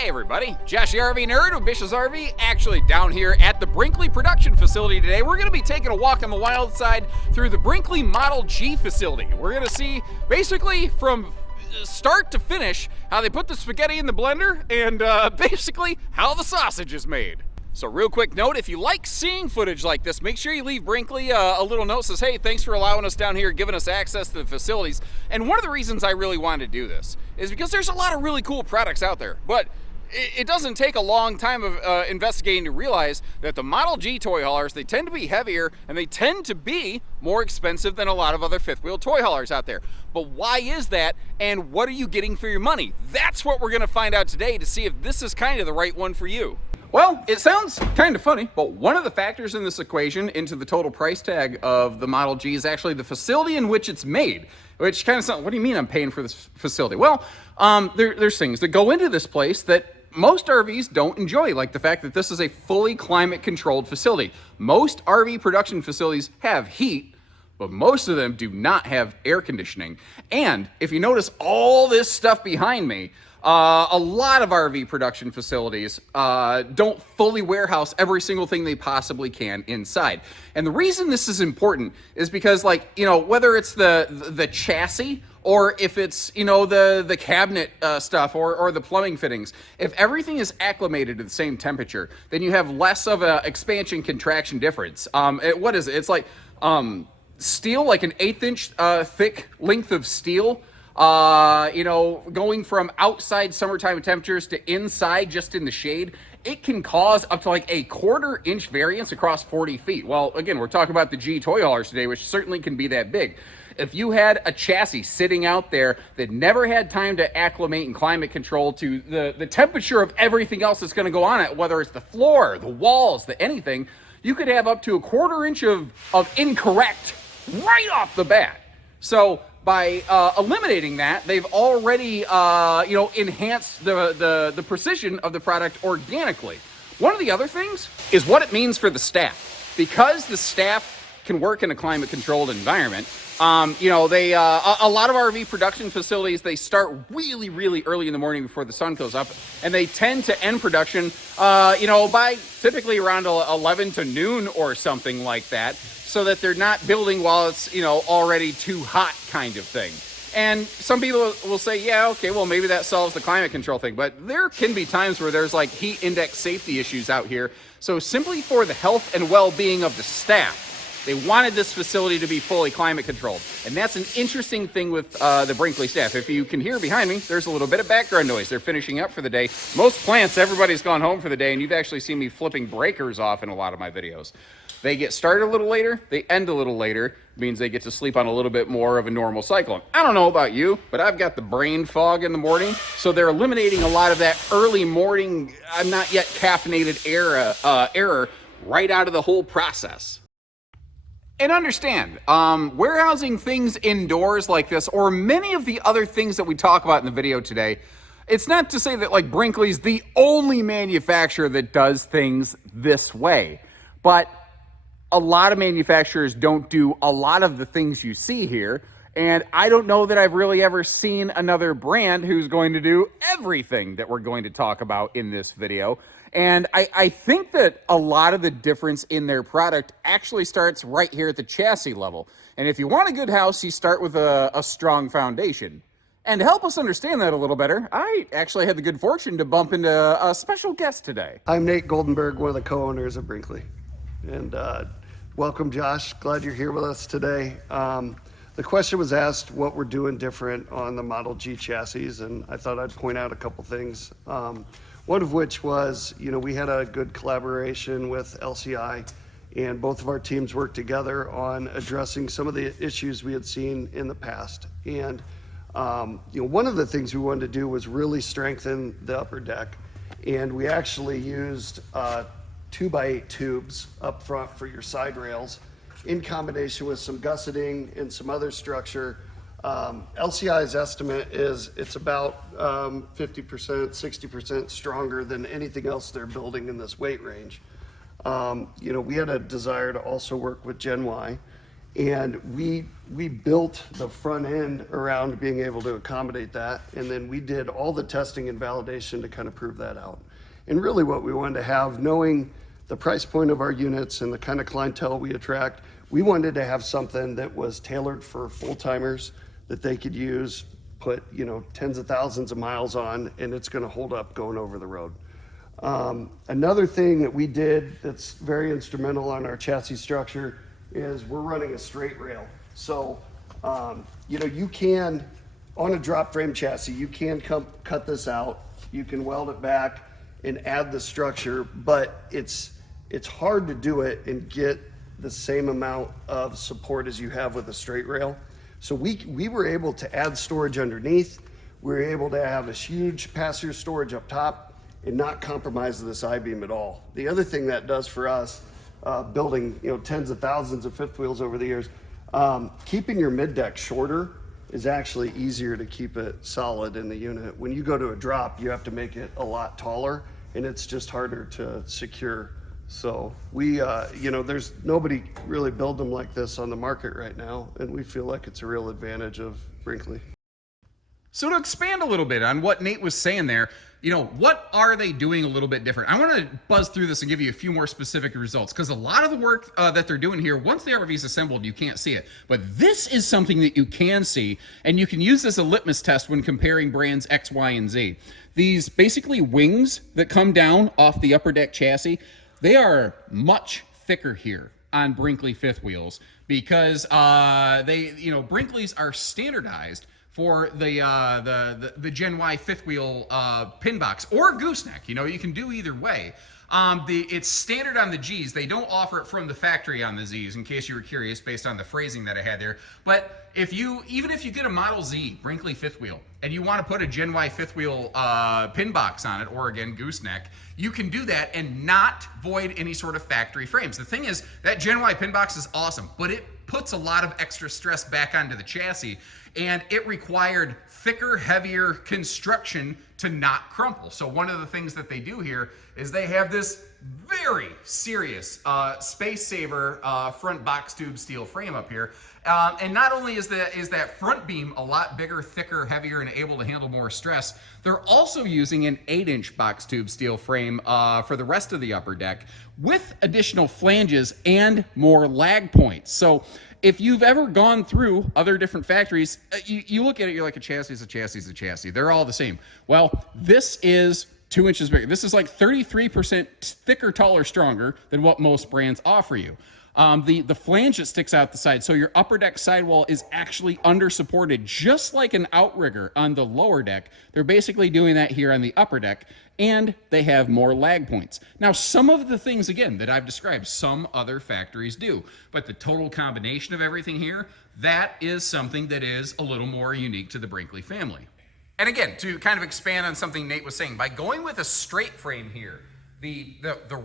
Hey everybody, Josh the RV Nerd with Bish's RV, actually down here at the Brinkley production facility today. We're going to be taking a walk on the wild side through the Brinkley Model G facility. We're going to see basically from start to finish how they put the spaghetti in the blender and basically how the sausage is made. So real quick note, if you like seeing footage like this, make sure you leave Brinkley a little note that says, hey, thanks for allowing us down here, giving us access to the facilities. And one of the reasons I really wanted to do this is because there's a lot of really cool products out there, but it doesn't take a long time of investigating to realize that the Model G toy haulers, they tend to be heavier and they tend to be more expensive than a lot of other fifth wheel toy haulers out there. But why is that, and what are you getting for your money? That's what we're gonna find out today to see if this is kind of the right one for you. Well, it sounds kind of funny, but one of the factors in this equation into the total price tag of the Model G is actually the facility in which it's made, which kind of sounds, what do you mean I'm paying for this facility? Well, there's things that go into this place that most RVs don't enjoy, like the fact that this is a fully climate controlled facility. Most RV production facilities have heat, but most of them do not have air conditioning. And if you notice all this stuff behind me, a lot of RV production facilities don't fully warehouse every single thing they possibly can inside. And the reason this is important is because, like, you know, whether it's the chassis or if it's, you know, the cabinet stuff or the plumbing fittings, if everything is acclimated to the same temperature, then you have less of a expansion contraction difference. What is it? It's like steel, like an 1/8 inch thick length of steel. You know, going from outside summertime temperatures to inside just in the shade, it can cause up to like a 1/4 inch variance across 40 feet. Well, again, we're talking about the G toy haulers today, which certainly can be that big. If you had a chassis sitting out there that never had time to acclimate and climate control to the temperature of everything else that's going to go on it, whether it's the floor, the walls, anything, you could have up to a 1/4 inch of incorrect right off the bat. So by eliminating that, they've already you know, enhanced the precision of the product organically. One of the other things is what it means for the staff. Because the staff can work in a climate-controlled environment, you know, they a lot of RV production facilities, they start really early in the morning before the sun goes up, and they tend to end production, you know, by typically around 11 to noon or something like that, so that they're not building while it's, you know, already too hot kind of thing. And some people will say, yeah, okay, well, maybe that solves the climate control thing, but there can be times where there's like heat index safety issues out here. So simply for the health and well-being of the staff, they wanted this facility to be fully climate controlled. And that's an interesting thing with the Brinkley staff. If you can hear behind me, there's a little bit of background noise. They're finishing up for the day. Most plants, everybody's gone home for the day, and you've actually seen me flipping breakers off in a lot of my videos. They get started a little later, they end a little later. It means they get to sleep on a little bit more of a normal cycle. I don't know about you, but I've got the brain fog in the morning, so they're eliminating a lot of that early morning, I'm not yet caffeinated error right out of the whole process. And understand, warehousing things indoors like this, or many of the other things that we talk about in the video today, it's not to say that like Brinkley's the only manufacturer that does things this way, but a lot of manufacturers don't do a lot of the things you see here, and I don't know that I've really ever seen another brand who's going to do everything that we're going to talk about in this video. And I think that a lot of the difference in their product actually starts right here at the chassis level. And if you want a good house, you start with a strong foundation. And to help us understand that a little better, I actually had the good fortune to bump into a special guest today. I'm Nate Goldenberg, one of the co-owners of Brinkley. And welcome, Josh. Glad you're here with us today. The question was asked what we're doing different on the Model G chassis, and I thought I'd point out a couple things. One of which was, you know, we had a good collaboration with LCI, and both of our teams worked together on addressing some of the issues we had seen in the past. And you know, one of the things we wanted to do was really strengthen the upper deck, and we actually used 2x8 tubes up front for your side rails in combination with some gusseting and some other structure. LCI's estimate is it's about 50%, 60% stronger than anything else they're building in this weight range. You know, we had a desire to also work with Gen Y, And we built the front end around being able to accommodate that. And then we did all the testing and validation to kind of prove that out. And really what we wanted to have, knowing the price point of our units and the kind of clientele we attract, we wanted to have something that was tailored for full-timers that they could use, put, you know, tens of thousands of miles on, and it's going to hold up going over the road. Another thing that we did that's very instrumental on our chassis structure is we're running a straight rail. So, you know, you can, on a drop frame chassis, you can cut this out, you can weld it back and add the structure, but it's hard to do it and get the same amount of support as you have with a straight rail. So we were able to add storage underneath. We were able to have a huge passenger storage up top and not compromise this I-beam at all. The other thing that does for us, building, you know, tens of thousands of fifth wheels over the years, keeping your mid-deck shorter is actually easier to keep it solid in the unit. When you go to a drop, you have to make it a lot taller, and it's just harder to secure. So we, you know, there's nobody really build them like this on the market right now, and we feel like it's a real advantage of Brinkley. So to expand a little bit on what Nate was saying there, you know, what are they doing a little bit different? I want to buzz through this and give you a few more specific results, because a lot of the work that they're doing here, once the RV is assembled, you can't see it. But this is something that you can see, and you can use this as a litmus test when comparing brands X, Y, and Z. These basically wings that come down off the upper deck chassis, they are much thicker here on Brinkley fifth wheels because they, you know, Brinkley's are standardized for the Gen Y fifth wheel pin box or gooseneck. You know, you can do either way. It's standard on the G's. They don't offer it from the factory on the Z's, in case you were curious, based on the phrasing that I had there. But even if you get a Model Z Brinkley fifth wheel and you want to put a Gen Y fifth wheel pin box on it, or again gooseneck, you can do that and not void any sort of factory frames. The thing is, that Gen Y pin box is awesome, but it puts a lot of extra stress back onto the chassis, and it required thicker, heavier construction to not crumple. So one of the things that they do here is they have this very serious space saver front box tube steel frame up here. And not only is that front beam a lot bigger, thicker, heavier, and able to handle more stress, they're also using an 8-inch box tube steel frame for the rest of the upper deck with additional flanges and more lag points. So if you've ever gone through other different factories, you look at it, you're like, a chassis is a chassis is a chassis. They're all the same. Well, this is 2 inches bigger. This is like 33% thicker, taller, stronger than what most brands offer you. The flange that sticks out the side, so your upper deck sidewall is actually under supported, just like an outrigger on the lower deck. They're basically doing that here on the upper deck, and they have more lag points. Now, some of the things, again, that I've described, some other factories do, but the total combination of everything here, that is something that is a little more unique to the Brinkley family. And again, to kind of expand on something Nate was saying, by going with a straight frame here, the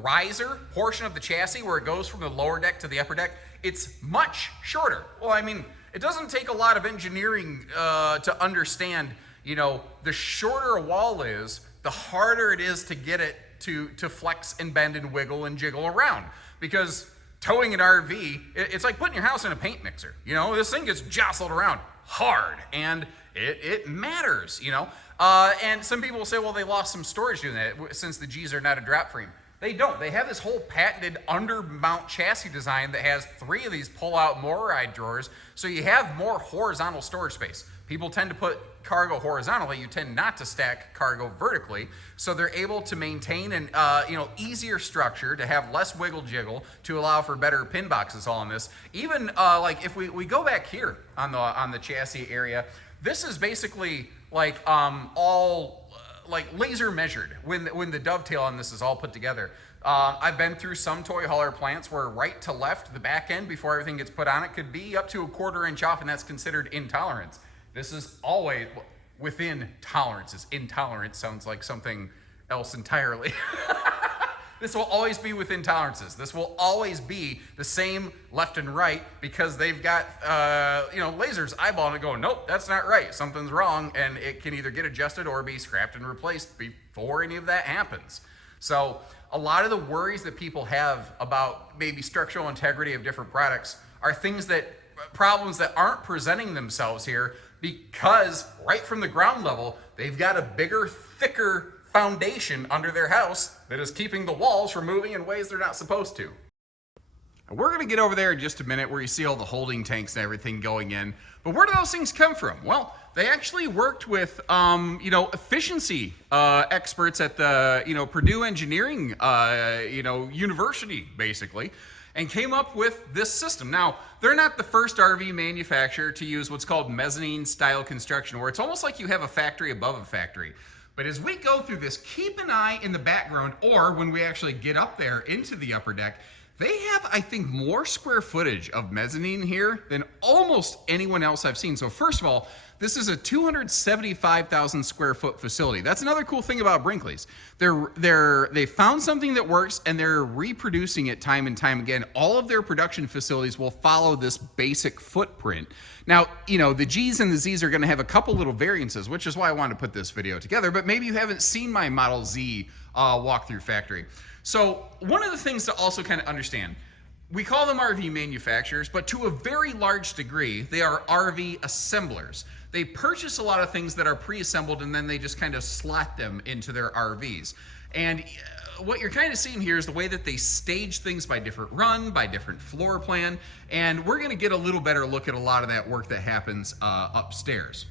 riser portion of the chassis where it goes from the lower deck to the upper deck, it's much shorter. Well, I mean, it doesn't take a lot of engineering to understand, you know, the shorter a wall is, the harder it is to get it to flex and bend and wiggle and jiggle around. Because towing an RV, it's like putting your house in a paint mixer. You know, this thing gets jostled around hard, and it matters, you know. And some people will say, well, they lost some storage doing that since the G's are not a drop frame. They don't. They have this whole patented undermount chassis design that has 3 of these pull-out motorride drawers, so you have more horizontal storage space. People tend to put cargo horizontally. You tend not to stack cargo vertically, so they're able to maintain an easier structure, to have less wiggle jiggle, to allow for better pin boxes all in this. Even like if we go back here on the chassis area, this is basically like all like laser measured when the dovetail on this is all put together. I've been through some toy hauler plants where right to left, the back end before everything gets put on it could be up to a 1/4 inch off, and that's considered intolerance. This is always within tolerances. Intolerance sounds like something else entirely. This will always be within tolerances. This will always be the same left and right, because they've got lasers eyeballing it going, nope, that's not right. Something's wrong, and it can either get adjusted or be scrapped and replaced before any of that happens. So a lot of the worries that people have about maybe structural integrity of different products are problems that aren't presenting themselves here because right from the ground level, they've got a bigger, thicker foundation under their house that is keeping the walls from moving in ways they're not supposed to. And we're gonna get over there in just a minute where you see all the holding tanks and everything going in. But where do those things come from? Well, they actually worked with, efficiency experts at the, Purdue Engineering, University, basically, and came up with this system. Now, they're not the first RV manufacturer to use what's called mezzanine style construction, where it's almost like you have a factory above a factory. But as we go through this, keep an eye in the background, or when we actually get up there into the upper deck, they have, I think, more square footage of mezzanine here than almost anyone else I've seen. So first of all, this is a 275,000 square foot facility. That's another cool thing about Brinkley's. They found something that works and they're reproducing it time and time again. All of their production facilities will follow this basic footprint. Now, the G's and the Z's are gonna have a couple little variances, which is why I wanted to put this video together, but maybe you haven't seen my Model Z walkthrough factory. So one of the things to also kind of understand, we call them RV manufacturers, but to a very large degree, they are RV assemblers. They purchase a lot of things that are pre-assembled and then they just kind of slot them into their RVs. And what you're kind of seeing here is the way that they stage things by different run, by different floor plan, and we're gonna get a little better look at a lot of that work that happens upstairs.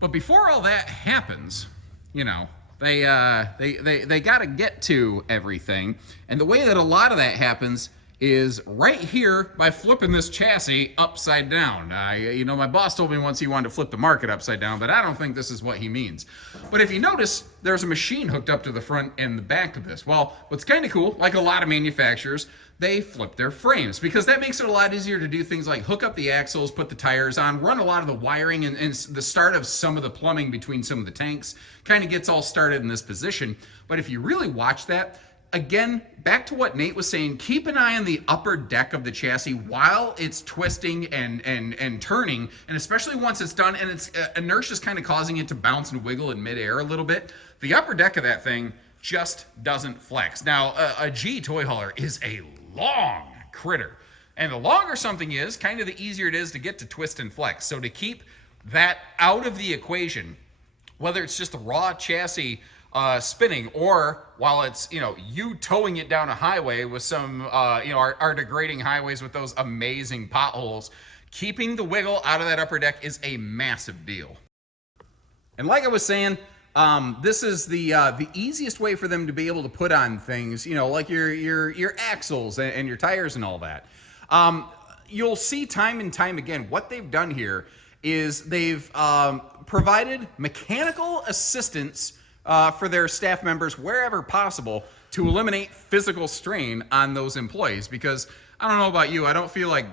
But before all that happens, they got to get to everything, and the way that a lot of that happens is right here by flipping this chassis upside down. My boss told me once he wanted to flip the market upside down, but I don't think this is what he means. But if you notice, there's a machine hooked up to the front and the back of this. Well, what's kind of cool, like a lot of manufacturers, they flip their frames because that makes it a lot easier to do things like hook up the axles, put the tires on, run a lot of the wiring, and the start of some of the plumbing between some of the tanks kind of gets all started in this position. But if you really watch that, again, back to what Nate was saying, keep an eye on the upper deck of the chassis while it's twisting and turning, and especially once it's done and it's inertia is kind of causing it to bounce and wiggle in midair a little bit. The upper deck of that thing just doesn't flex. Now, a G toy hauler is a long critter, and the longer something is, kind of the easier it is to get to twist and flex. So to keep that out of the equation, whether it's just a raw chassis spinning, or while it's you towing it down a highway with some our degrading highways with those amazing potholes, keeping the wiggle out of that upper deck is a massive deal. And like I was saying, this is the easiest way for them to be able to put on things, like your axles and your tires and all that. You'll see time and time again what they've done here is they've provided mechanical assistance for their staff members wherever possible to eliminate physical strain on those employees. Because I don't know about you, I don't feel like,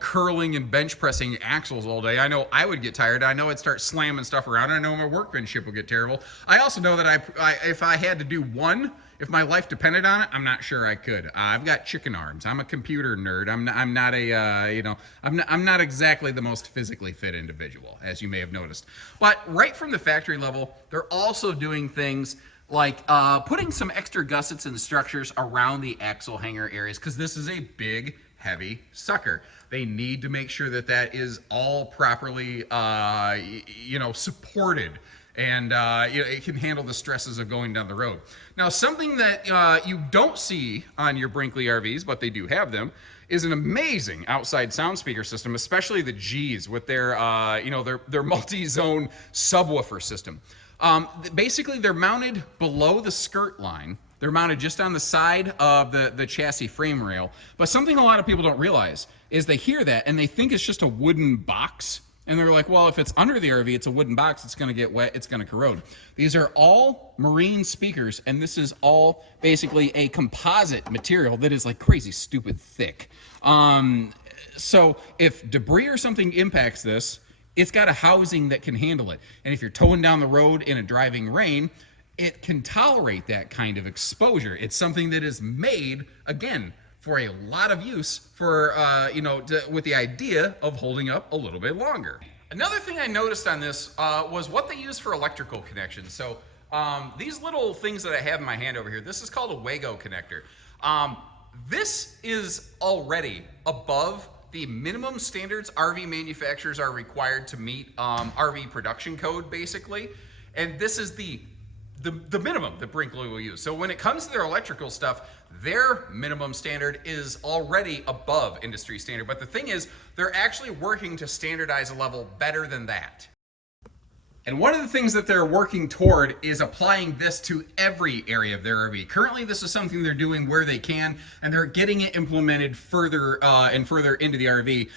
curling and bench pressing axles all day. I know I would get tired. I know I'd start slamming stuff around. I know my workmanship would get terrible. I also know that if I had to do one, if my life depended on it, I'm not sure I could. I've got chicken arms. I'm a computer nerd. I'm not exactly the most physically fit individual, as you may have noticed. But right from the factory level, they're also doing things like putting some extra gussets and structures around the axle hanger areas, because this is a big, heavy sucker. They need to make sure that that is all properly, supported, and it can handle the stresses of going down the road. Now, something that you don't see on your Brinkley RVs, but they do have them, is an amazing outside sound speaker system, especially the G's with their multi-zone subwoofer system. Basically, they're mounted below the skirt line. They're mounted just on the side of the chassis frame rail. But something a lot of people don't realize is they hear that and they think it's just a wooden box. And they're like, well, if it's under the RV, it's a wooden box, it's gonna get wet, it's gonna corrode. These are all marine speakers, and this is all basically a composite material that is like crazy stupid thick. So if debris or something impacts this, it's got a housing that can handle it. And if you're towing down the road in a driving rain, it can tolerate that kind of exposure. It's something that is made, again, for a lot of use for, with the idea of holding up a little bit longer. Another thing I noticed on this was what they use for electrical connections. So these little things that I have in my hand over here, this is called a Wago connector. This is already above the minimum standards RV manufacturers are required to meet RV production code, basically. And this is the minimum that Brinkley will use. So when it comes to their electrical stuff, their minimum standard is already above industry standard. But the thing is, they're actually working to standardize a level better than that. And one of the things that they're working toward is applying this to every area of their RV. Currently, this is something they're doing where they can, and they're getting it implemented further and further into the RV.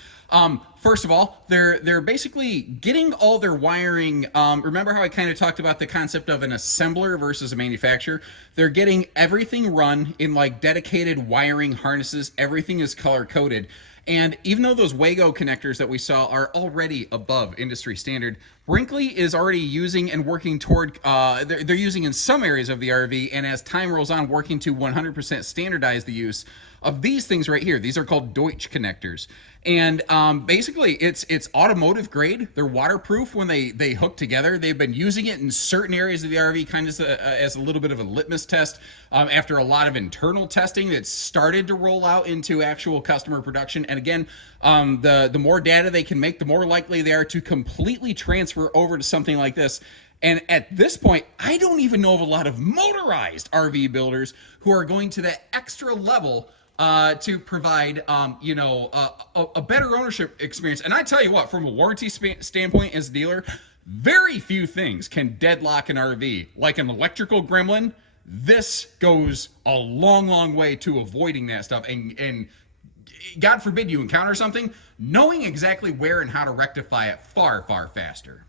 First of all, they're basically getting all their wiring. Remember how I kind of talked about the concept of an assembler versus a manufacturer? They're getting everything run in like dedicated wiring harnesses. Everything is color coded. And even though those Wago connectors that we saw are already above industry standard, Brinkley is already using and working toward, they're using in some areas of the RV, and as time rolls on, working to 100% standardize the use of these things right here. These are called Deutsch connectors. And basically, it's automotive grade. They're waterproof when they hook together. They've been using it in certain areas of the RV kind of as a little bit of a litmus test after a lot of internal testing that started to roll out into actual customer production. And again, the more data they can make, the more likely they are to completely transfer over to something like this. And at this point, I don't even know of a lot of motorized RV builders who are going to that extra level to provide, a better ownership experience. And I tell you what, from a warranty standpoint as a dealer, very few things can deadlock an RV. Like an electrical gremlin, this goes a long, long way to avoiding that stuff. And God forbid you encounter something, knowing exactly where and how to rectify it far, far faster.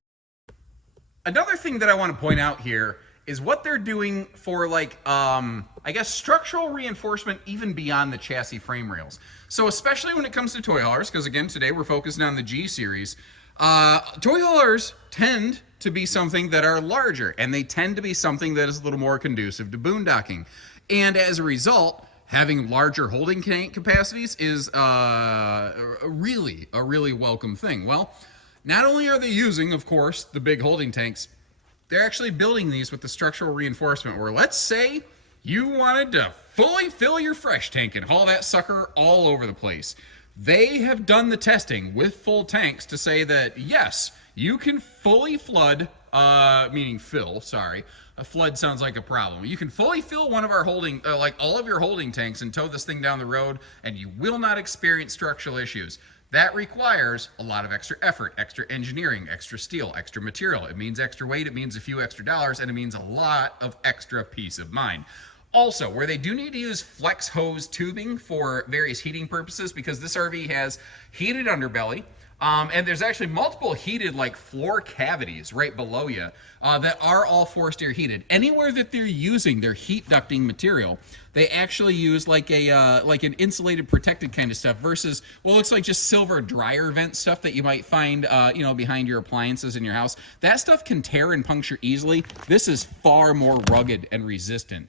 Another thing that I want to point out here is what they're doing for, like, I guess structural reinforcement even beyond the chassis frame rails. So especially when it comes to toy haulers, because again, today we're focusing on the G series, toy haulers tend to be something that are larger, and they tend to be something that is a little more conducive to boondocking. And as a result, having larger holding tank capacities is a really welcome thing. Well, not only are they using, of course, the big holding tanks, they're actually building these with the structural reinforcement where, let's say you wanted to fully fill your fresh tank and haul that sucker all over the place. They have done the testing with full tanks to say that, yes, you can fully flood, meaning fill, sorry. A flood sounds like a problem. You can fully fill one of our holding, like all of your holding tanks and tow this thing down the road, and you will not experience structural issues. That requires a lot of extra effort, extra engineering, extra steel, extra material. It means extra weight, it means a few extra dollars, and it means a lot of extra peace of mind. Also, where they do need to use flex hose tubing for various heating purposes, because this RV has heated underbelly, and there's actually multiple heated like floor cavities right below you that are all forced air heated. Anywhere that they're using their heat ducting material, they actually use like an insulated protected kind of stuff versus what looks like just silver dryer vent stuff that you might find behind your appliances in your house. That stuff can tear and puncture easily. This is far more rugged and resistant.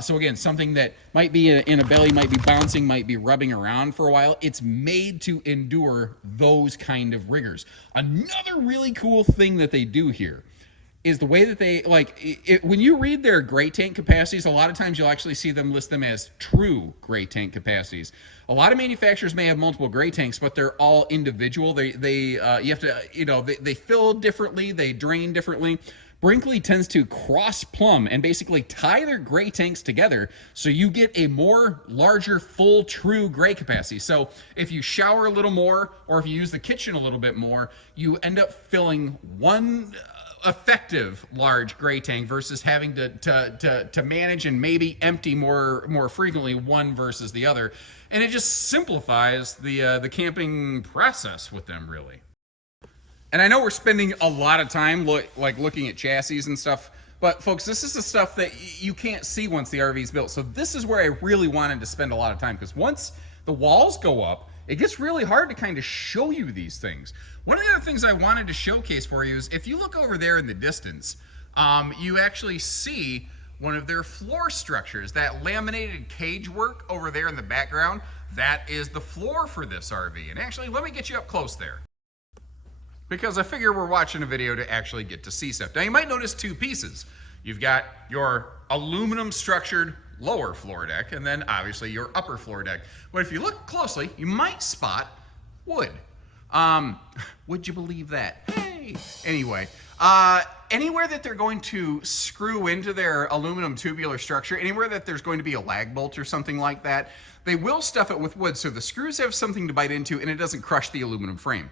So again, something that might be in a belly, might be bouncing, might be rubbing around for a while. It's made to endure those kind of rigors. Another really cool thing that they do here is the way that they, when you read their gray tank capacities, a lot of times you'll actually see them list them as true gray tank capacities. A lot of manufacturers may have multiple gray tanks, but they're all individual. They fill differently, they drain differently. Brinkley tends to cross plumb and basically tie their gray tanks together so you get a more larger, full, true gray capacity. So if you shower a little more or if you use the kitchen a little bit more, you end up filling one effective large gray tank versus having to manage and maybe empty more frequently one versus the other. And it just simplifies the camping process with them, really. And I know we're spending a lot of time looking at chassis and stuff, but folks, this is the stuff that you can't see once the RV is built. So this is where I really wanted to spend a lot of time, because once the walls go up, it gets really hard to kind of show you these things. One of the other things I wanted to showcase for you is if you look over there in the distance, you actually see one of their floor structures. That laminated cage work over there in the background, that is the floor for this RV. And actually, let me get you up close there, because I figure we're watching a video to actually get to see stuff. Now you might notice two pieces. You've got your aluminum structured lower floor deck, and then obviously your upper floor deck. But if you look closely, you might spot wood. Would you believe that? Hey. Anyway, anywhere that they're going to screw into their aluminum tubular structure, anywhere that there's going to be a lag bolt or something like that, they will stuff it with wood so the screws have something to bite into and it doesn't crush the aluminum frame.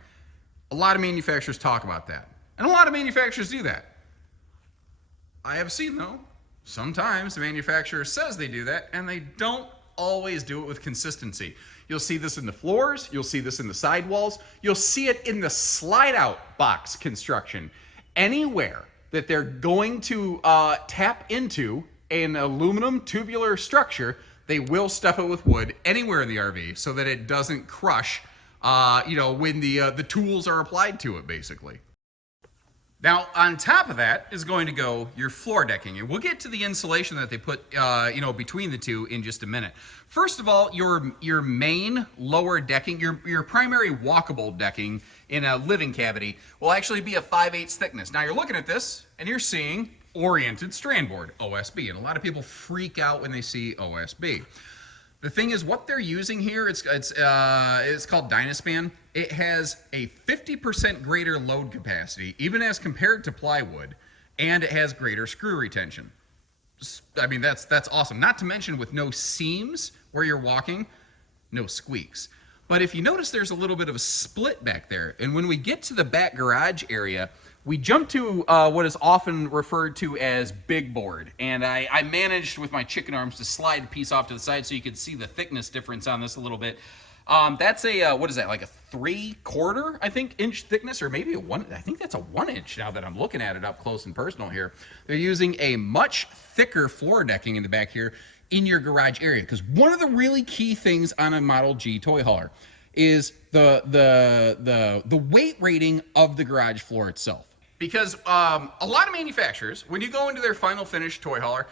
A lot of manufacturers talk about that, and a lot of manufacturers do that. I have seen, though, sometimes the manufacturer says they do that, and they don't always do it with consistency. You'll see this in the floors, you'll see this in the sidewalls, you'll see it in the slide-out box construction. Anywhere that they're going to tap into an aluminum tubular structure, they will stuff it with wood anywhere in the RV so that it doesn't crush, when the tools are applied to it, basically. Now, on top of that is going to go your floor decking, and we'll get to the insulation that they put, between the two in just a minute. First of all, your main lower decking, your primary walkable decking in a living cavity will actually be a 5/8 thickness. Now, you're looking at this, and you're seeing oriented strand board, OSB, and a lot of people freak out when they see OSB. The thing is, what they're using here, it's called Dynaspan. It has a 50% greater load capacity, even as compared to plywood, and it has greater screw retention. I mean, that's awesome. Not to mention with no seams where you're walking, no squeaks. But if you notice, there's a little bit of a split back there. And when we get to the back garage area, we jump to what is often referred to as big board. And I managed with my chicken arms to slide a piece off to the side so you could see the thickness difference on this a little bit. That's a, what is that, like a 3/4, I think, inch thickness, or maybe I think that's a 1 inch now that I'm looking at it up close and personal here. They're using a much thicker floor decking in the back here in your garage area, because one of the really key things on a Model G toy hauler is the weight rating of the garage floor itself. Because a lot of manufacturers, when you go into their final finish toy hauler,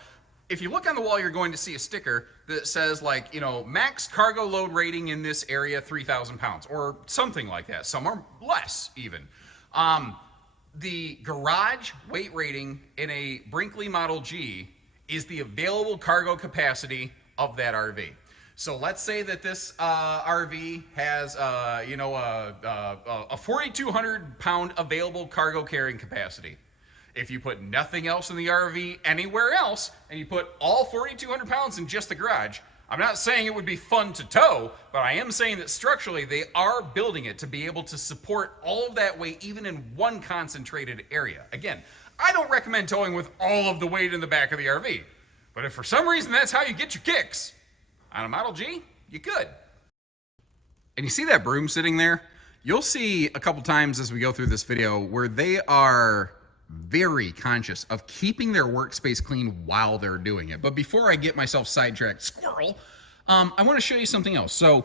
if you look on the wall, you're going to see a sticker that says, like, max cargo load rating in this area, 3,000 pounds, or something like that. Some are less, even. The garage weight rating in a Brinkley Model G is the available cargo capacity of that RV. So let's say that this RV has, a 4,200 pound available cargo carrying capacity. If you put nothing else in the RV anywhere else, and you put all 4,200 pounds in just the garage, I'm not saying it would be fun to tow, but I am saying that structurally they are building it to be able to support all of that weight, even in one concentrated area. Again, I don't recommend towing with all of the weight in the back of the RV, but if for some reason that's how you get your kicks, on a Model G, you could. And you see that broom sitting there? You'll see a couple times as we go through this video where they are very conscious of keeping their workspace clean while they're doing it. But before I get myself sidetracked, squirrel, I want to show you something else. So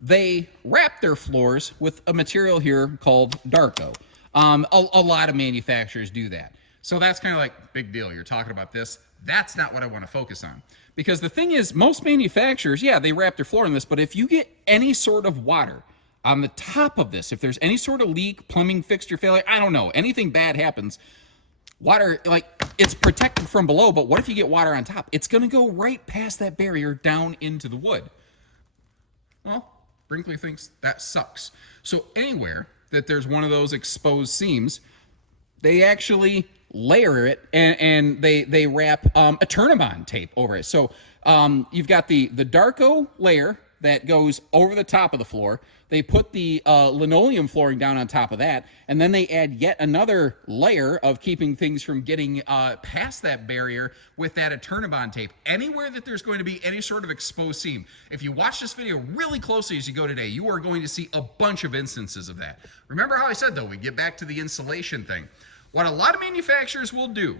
they wrap their floors with a material here called Darko. A lot of manufacturers do that. So that's kind of like, big deal, you're talking about this. That's not what I want to focus on. Because the thing is, most manufacturers, yeah, they wrap their floor in this, but if you get any sort of water on the top of this, if there's any sort of leak, plumbing fixture failure, I don't know, anything bad happens, water, like, it's protected from below, but what if you get water on top? It's going to go right past that barrier down into the wood. Well, Brinkley thinks that sucks. So anywhere that there's one of those exposed seams, they actually layer it and they wrap a Turnabond tape over it. So you've got the Darko layer that goes over the top of the floor. They put the linoleum flooring down on top of that, and then they add yet another layer of keeping things from getting past that barrier with that Turnabond tape. Anywhere that there's going to be any sort of exposed seam, if you watch this video really closely as you go today, you are going to see a bunch of instances of that. Remember how I said, though, we get back to the insulation thing. What a lot of manufacturers will do,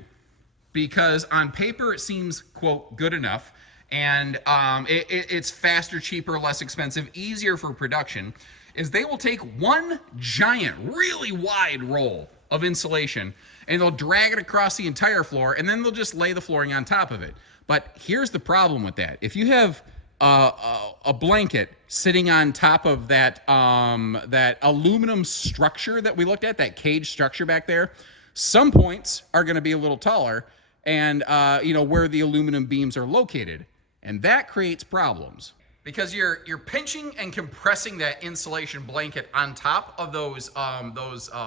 because on paper it seems, quote, good enough, and it's faster, cheaper, less expensive, easier for production, is they will take one giant, really wide roll of insulation and they'll drag it across the entire floor, and then they'll just lay the flooring on top of it. But here's the problem with that. If you have a blanket sitting on top of that aluminum structure that we looked at, that cage structure back there, some points are going to be a little taller, and where the aluminum beams are located, and that creates problems. because you're pinching and compressing that insulation blanket on top of those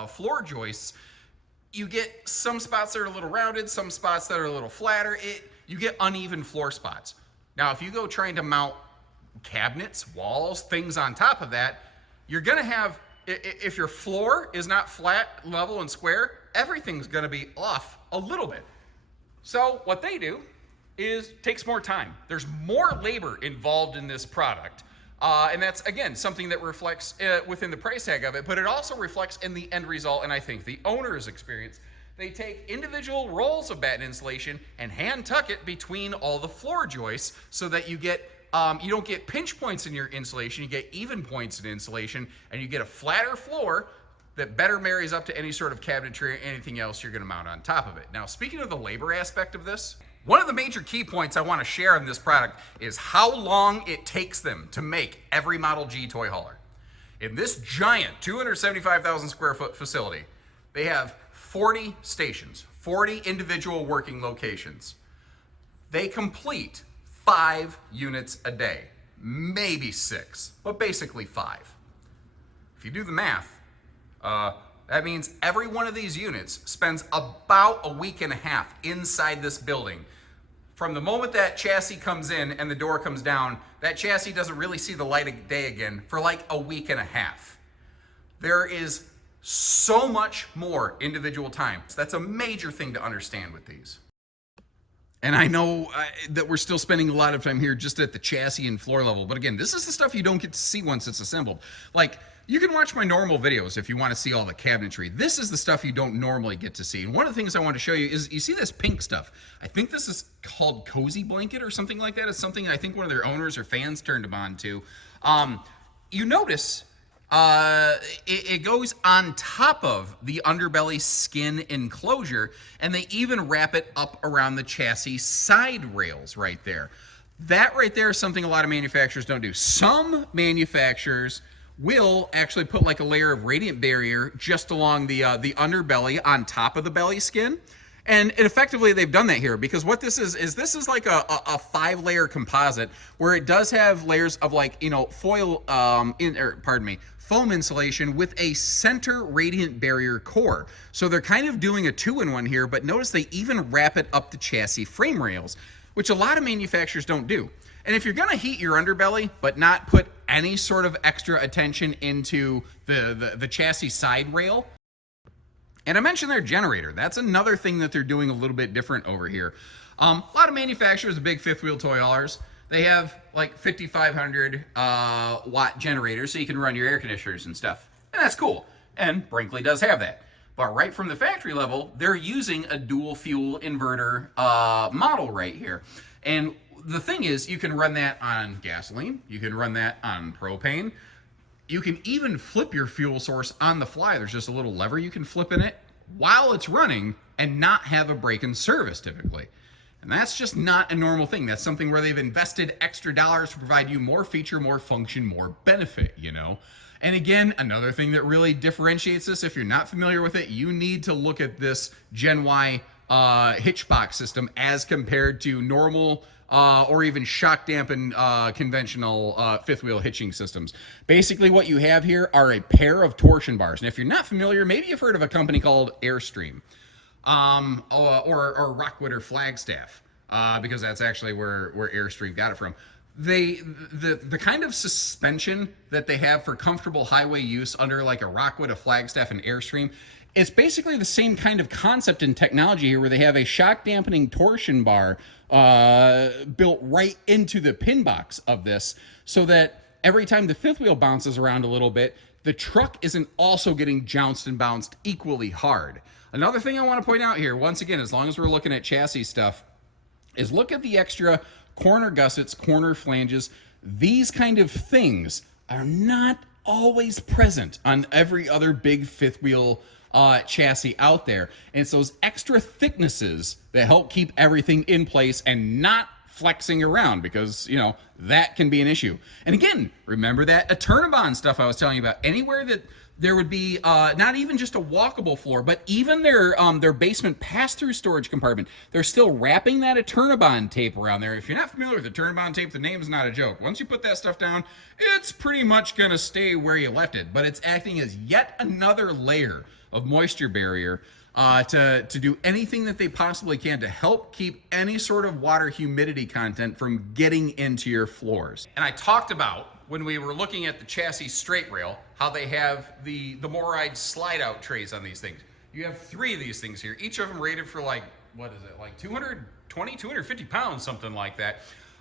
floor joists. You get some spots that are a little rounded, some spots that are a little flatter. You get uneven floor spots. Now, if you go trying to mount cabinets, walls, things on top of that, you're gonna have, if your floor is not flat, level, and square, everything's gonna be off a little bit. So what they do is takes more time. There's more labor involved in this product. And that's, again, something that reflects within the price tag of it, but it also reflects in the end result, and I think the owner's experience. They take individual rolls of batten insulation and hand tuck it between all the floor joists so that you get you don't get pinch points in your insulation, you get even points in insulation, and you get a flatter floor that better marries up to any sort of cabinetry or anything else you're gonna mount on top of it. Now, speaking of the labor aspect of this, one of the major key points I want to share on this product is how long it takes them to make every Model G toy hauler. In this giant 275,000 square foot facility, they have 40 stations, 40 individual working locations. They complete 5 units a day, maybe 6, but basically 5. If you do the math, that means every one of these units spends about a week and a half inside this building. From the moment that chassis comes in and the door comes down, that chassis doesn't really see the light of day again for like a week and a half. There is so much more individual time. So that's a major thing to understand with these. And I know that we're still spending a lot of time here just at the chassis and floor level, but again, this is the stuff you don't get to see once it's assembled. Like, you can watch my normal videos if you want to see all the cabinetry. This is the stuff you don't normally get to see. And one of the things I want to show you is, you see this pink stuff. I think this is called Cozy Blanket or something like that. It's something I think one of their owners or fans turned them on to. You notice it goes on top of the underbelly skin enclosure, and they even wrap it up around the chassis side rails right there. That right there is something a lot of manufacturers don't do. Some manufacturers will actually put like a layer of radiant barrier just along the underbelly on top of the belly skin. And effectively they've done that here, because what this is this is like a 5-layer composite where it does have layers of, like, you know, foil, foam insulation with a center radiant barrier core. So they're kind of doing a 2-in-1 here, but notice they even wrap it up the chassis frame rails, which a lot of manufacturers don't do. And if you're gonna heat your underbelly, but not put any sort of extra attention into the chassis side rail, and I mentioned their generator. That's another thing that they're doing a little bit different over here. A lot of manufacturers, the big fifth wheel toy haulers, they have like 5,500 watt generators so you can run your air conditioners and stuff. And that's cool. And Brinkley does have that. But right from the factory level, they're using a dual fuel inverter model right here. And the thing is, you can run that on gasoline, you can run that on propane, you can even flip your fuel source on the fly. There's just a little lever you can flip in it while it's running and not have a break in service typically. And that's just not a normal thing. That's something where they've invested extra dollars to provide you more feature, more function, more benefit, you know? And again, another thing that really differentiates this, if you're not familiar with it, you need to look at this Gen Y hitch box system as compared to normal or even shock dampened conventional fifth wheel hitching systems. Basically what you have here are a pair of torsion bars. And if you're not familiar, maybe you've heard of a company called Airstream or Rockwood or Flagstaff, because that's actually where Airstream got it from. The kind of suspension that they have for comfortable highway use under like a Rockwood, a Flagstaff, and Airstream, it's basically the same kind of concept and technology here, where they have a shock dampening torsion bar built right into the pin box of this, so that every time the fifth wheel bounces around a little bit, the truck isn't also getting jounced and bounced equally hard. Another thing I want to point out here, once again, as long as we're looking at chassis stuff, is look at the extra corner gussets, corner flanges. These kind of things are not always present on every other big fifth wheel chassis out there. And it's those extra thicknesses that help keep everything in place and not flexing around, because, you know, that can be an issue. And again, remember that Eternabond stuff I was telling you about. Anywhere that There would be not even just a walkable floor, but even their basement pass-through storage compartment. They're still wrapping that Eternabond tape around there. If you're not familiar with Eternabond tape, the name's not a joke. Once you put that stuff down, it's pretty much going to stay where you left it. But it's acting as yet another layer of moisture barrier to do anything that they possibly can to help keep any sort of water humidity content from getting into your floors. And I talked about, when we were looking at the chassis straight rail, how they have the Moride slide out trays on these things. You have 3 of these things here, each of them rated for like, what is it, like 220, 250 pounds, something like that,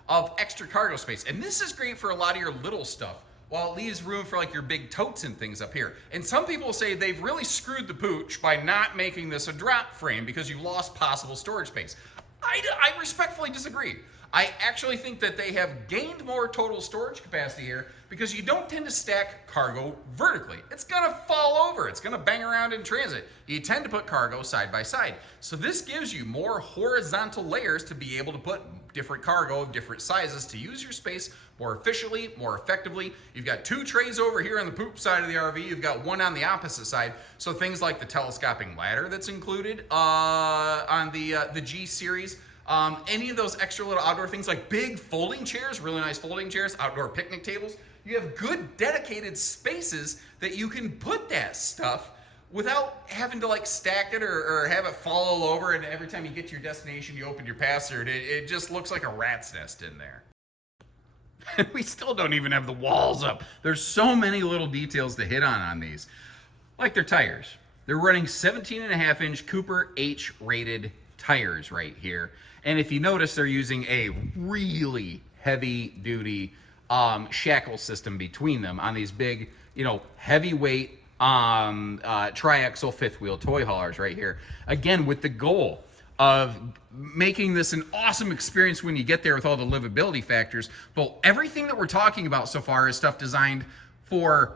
of extra cargo space. And this is great for a lot of your little stuff, while it leaves room for like your big totes and things up here. And some people say they've really screwed the pooch by not making this a drop frame because you've lost possible storage space. I respectfully disagree. I actually think that they have gained more total storage capacity here because you don't tend to stack cargo vertically. It's gonna fall over, it's gonna bang around in transit. You tend to put cargo side by side. So this gives you more horizontal layers to be able to put different cargo of different sizes to use your space more efficiently, more effectively. You've got 2 trays over here on the poop side of the RV, you've got 1 on the opposite side. So things like the telescoping ladder that's included on the G series, any of those extra little outdoor things like big folding chairs, really nice folding chairs, outdoor picnic tables. You have good dedicated spaces that you can put that stuff without having to like stack it or have it fall all over, and every time you get to your destination you open your password, it just looks like a rat's nest in there. And we still don't even have the walls up. There's so many little details to hit on these. Like their tires. They're running 17.5-inch Cooper H rated tires right here. And if you notice, they're using a really heavy duty shackle system between them on these big, heavyweight triaxle 5th wheel toy haulers right here. Again, with the goal of making this an awesome experience when you get there with all the livability factors. But everything that we're talking about so far is stuff designed for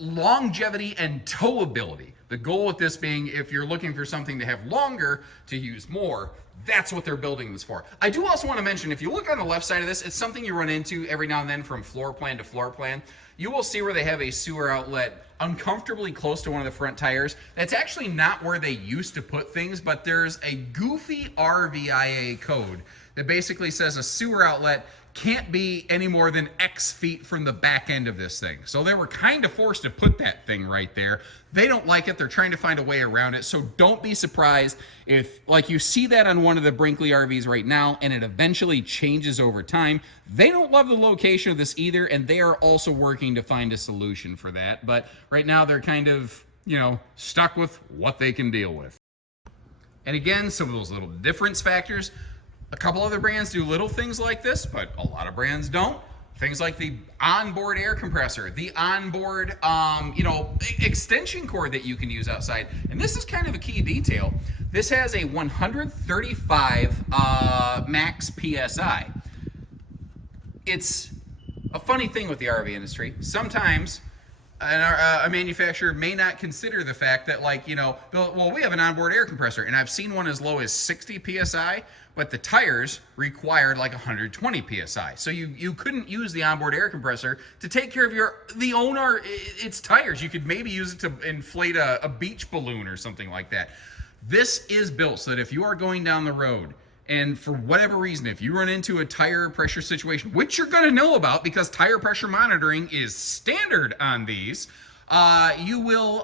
longevity and towability. The goal with this being, if you're looking for something to have longer, to use more, that's what they're building this for. I do also want to mention, if you look on the left side of this, it's something you run into every now and then from floor plan to floor plan. You will see where they have a sewer outlet uncomfortably close to one of the front tires. That's actually not where they used to put things, but there's a goofy RVIA code that basically says a sewer outlet can't be any more than X feet from the back end of this thing. So they were kind of forced to put that thing right there. They don't like it. They're trying to find a way around it. So don't be surprised if, like, you see that on one of the Brinkley RVs right now and it eventually changes over time. They don't love the location of this either, and they are also working to find a solution for that. But right now they're kind of, stuck with what they can deal with. And again, some of those little difference factors. A couple other brands do little things like this, but a lot of brands don't. Things like the onboard air compressor, the onboard, extension cord that you can use outside. And this is kind of a key detail. This has a 135 max PSI. It's a funny thing with the RV industry. Sometimes a manufacturer may not consider the fact that, we have an onboard air compressor, and I've seen one as low as 60 PSI, but the tires required like 120 PSI. So you couldn't use the onboard air compressor to take care of its tires. You could maybe use it to inflate a beach balloon or something like that. This is built so that if you are going down the road, and for whatever reason, if you run into a tire pressure situation, which you're going to know about because tire pressure monitoring is standard on these, you'll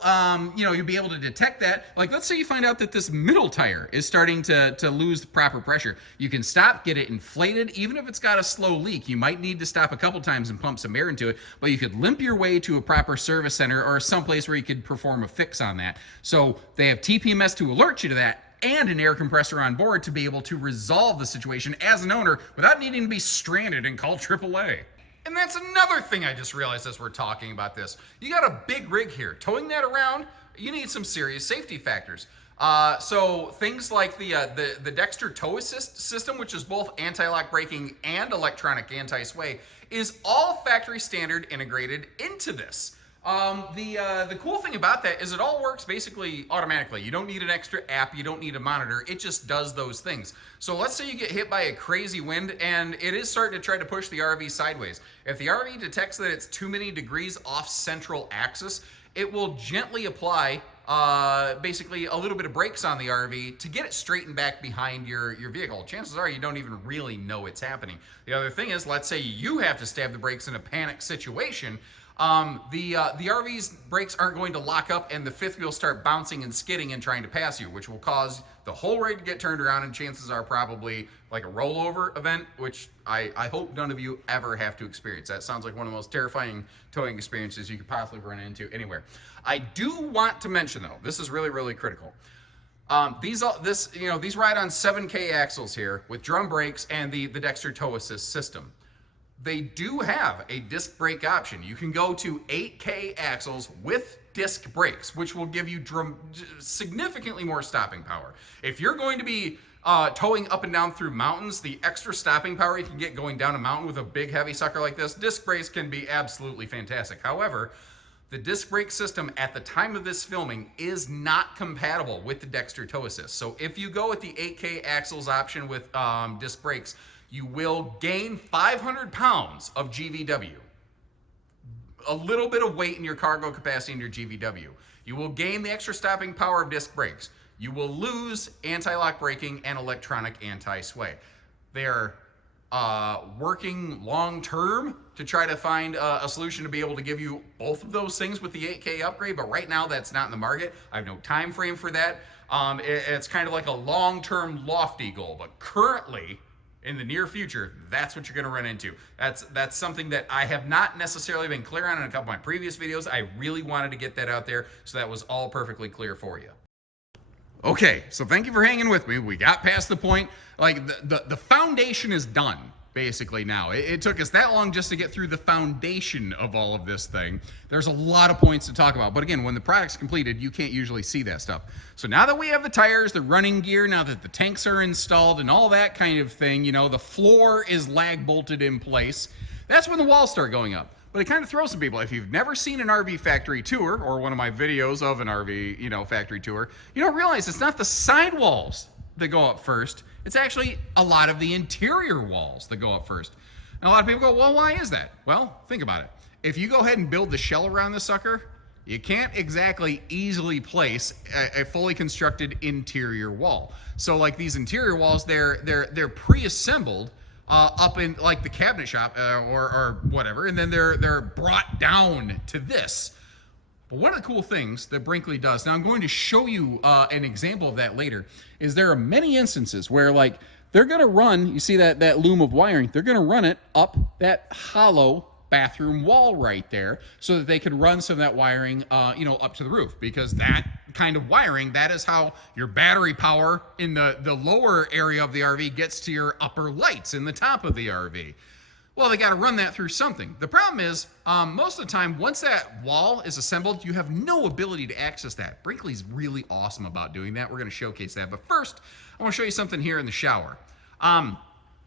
be able to detect that. Like, let's say you find out that this middle tire is starting to lose the proper pressure. You can stop, get it inflated. Even if it's got a slow leak, you might need to stop a couple times and pump some air into it, but you could limp your way to a proper service center or someplace where you could perform a fix on that. So they have TPMS to alert you to that, and an air compressor on board to be able to resolve the situation as an owner without needing to be stranded and call AAA. And that's another thing I just realized as we're talking about this. You got a big rig here. Towing that around, you need some serious safety factors. So things like the Dexter tow assist system, which is both anti-lock braking and electronic anti-sway, is all factory standard integrated into this. The cool thing about that is it all works basically automatically. You don't need an extra app, you don't need a monitor, it just does those things. So let's say you get hit by a crazy wind and it is starting to try to push the RV sideways. If the RV detects that it's too many degrees off central axis, it will gently apply basically a little bit of brakes on the RV to get it straightened back behind your vehicle. Chances are you don't even really know it's happening. The other thing is, let's say you have to stab the brakes in a panic situation. The RV's brakes aren't going to lock up and the fifth wheel start bouncing and skidding and trying to pass you, which will cause the whole rig to get turned around, and chances are probably like a rollover event, which I hope none of you ever have to experience. That sounds like one of the most terrifying towing experiences you could possibly run into anywhere. I do want to mention though, this is really, really critical. These ride on 7K axles here with drum brakes and the Dexter tow assist system. They do have a disc brake option. You can go to 8K axles with disc brakes, which will give you significantly more stopping power. If you're going to be towing up and down through mountains, the extra stopping power you can get going down a mountain with a big heavy sucker like this, disc brakes can be absolutely fantastic. However, the disc brake system at the time of this filming is not compatible with the Dexter tow assist. So if you go with the 8K axles option with disc brakes, you will gain 500 pounds of GVW. A little bit of weight in your cargo capacity in your GVW. You will gain the extra stopping power of disc brakes. You will lose anti-lock braking and electronic anti-sway. They're working long-term to try to find a solution to be able to give you both of those things with the 8K upgrade, but right now that's not in the market. I have no time frame for that. It's kind of like a long-term lofty goal, but currently, in the near future, that's what you're going to run into. That's something that I have not necessarily been clear on in a couple of my previous videos. I really wanted to get that out there so that was all perfectly clear for you. Okay, so thank you for hanging with me. We got past the point, like the foundation is done basically now. It took us that long just to get through the foundation of all of this thing. There's a lot of points to talk about, but again, when the product's completed, you can't usually see that stuff. So now that we have the tires, the running gear, now that the tanks are installed and all that kind of thing, you know, the floor is lag bolted in place, that's when the walls start going up. But it kind of throws some people. If you've never seen an RV factory tour or one of my videos of an RV, you know, factory tour, you don't realize it's not the sidewalls that go up first. It's actually a lot of the interior walls that go up first. And a lot of people go, well, why is that? Well, think about it. If you go ahead and build the shell around the sucker, you can't exactly easily place a fully constructed interior wall. So like these interior walls, they're pre-assembled up in like the cabinet shop or whatever, and then they're brought down to this. But one of the cool things that Brinkley does, now I'm going to show you an example of that later, is there are many instances where like they're going to run, you see that loom of wiring, they're going to run it up that hollow bathroom wall right there so that they could run some of that wiring up to the roof, because that kind of wiring, that is how your battery power in the lower area of the RV gets to your upper lights in the top of the RV. Well, they got to run that through something. The problem is, most of the time, once that wall is assembled, you have no ability to access that. Brinkley's really awesome about doing that. We're going to showcase that. But first, I want to show you something here in the shower.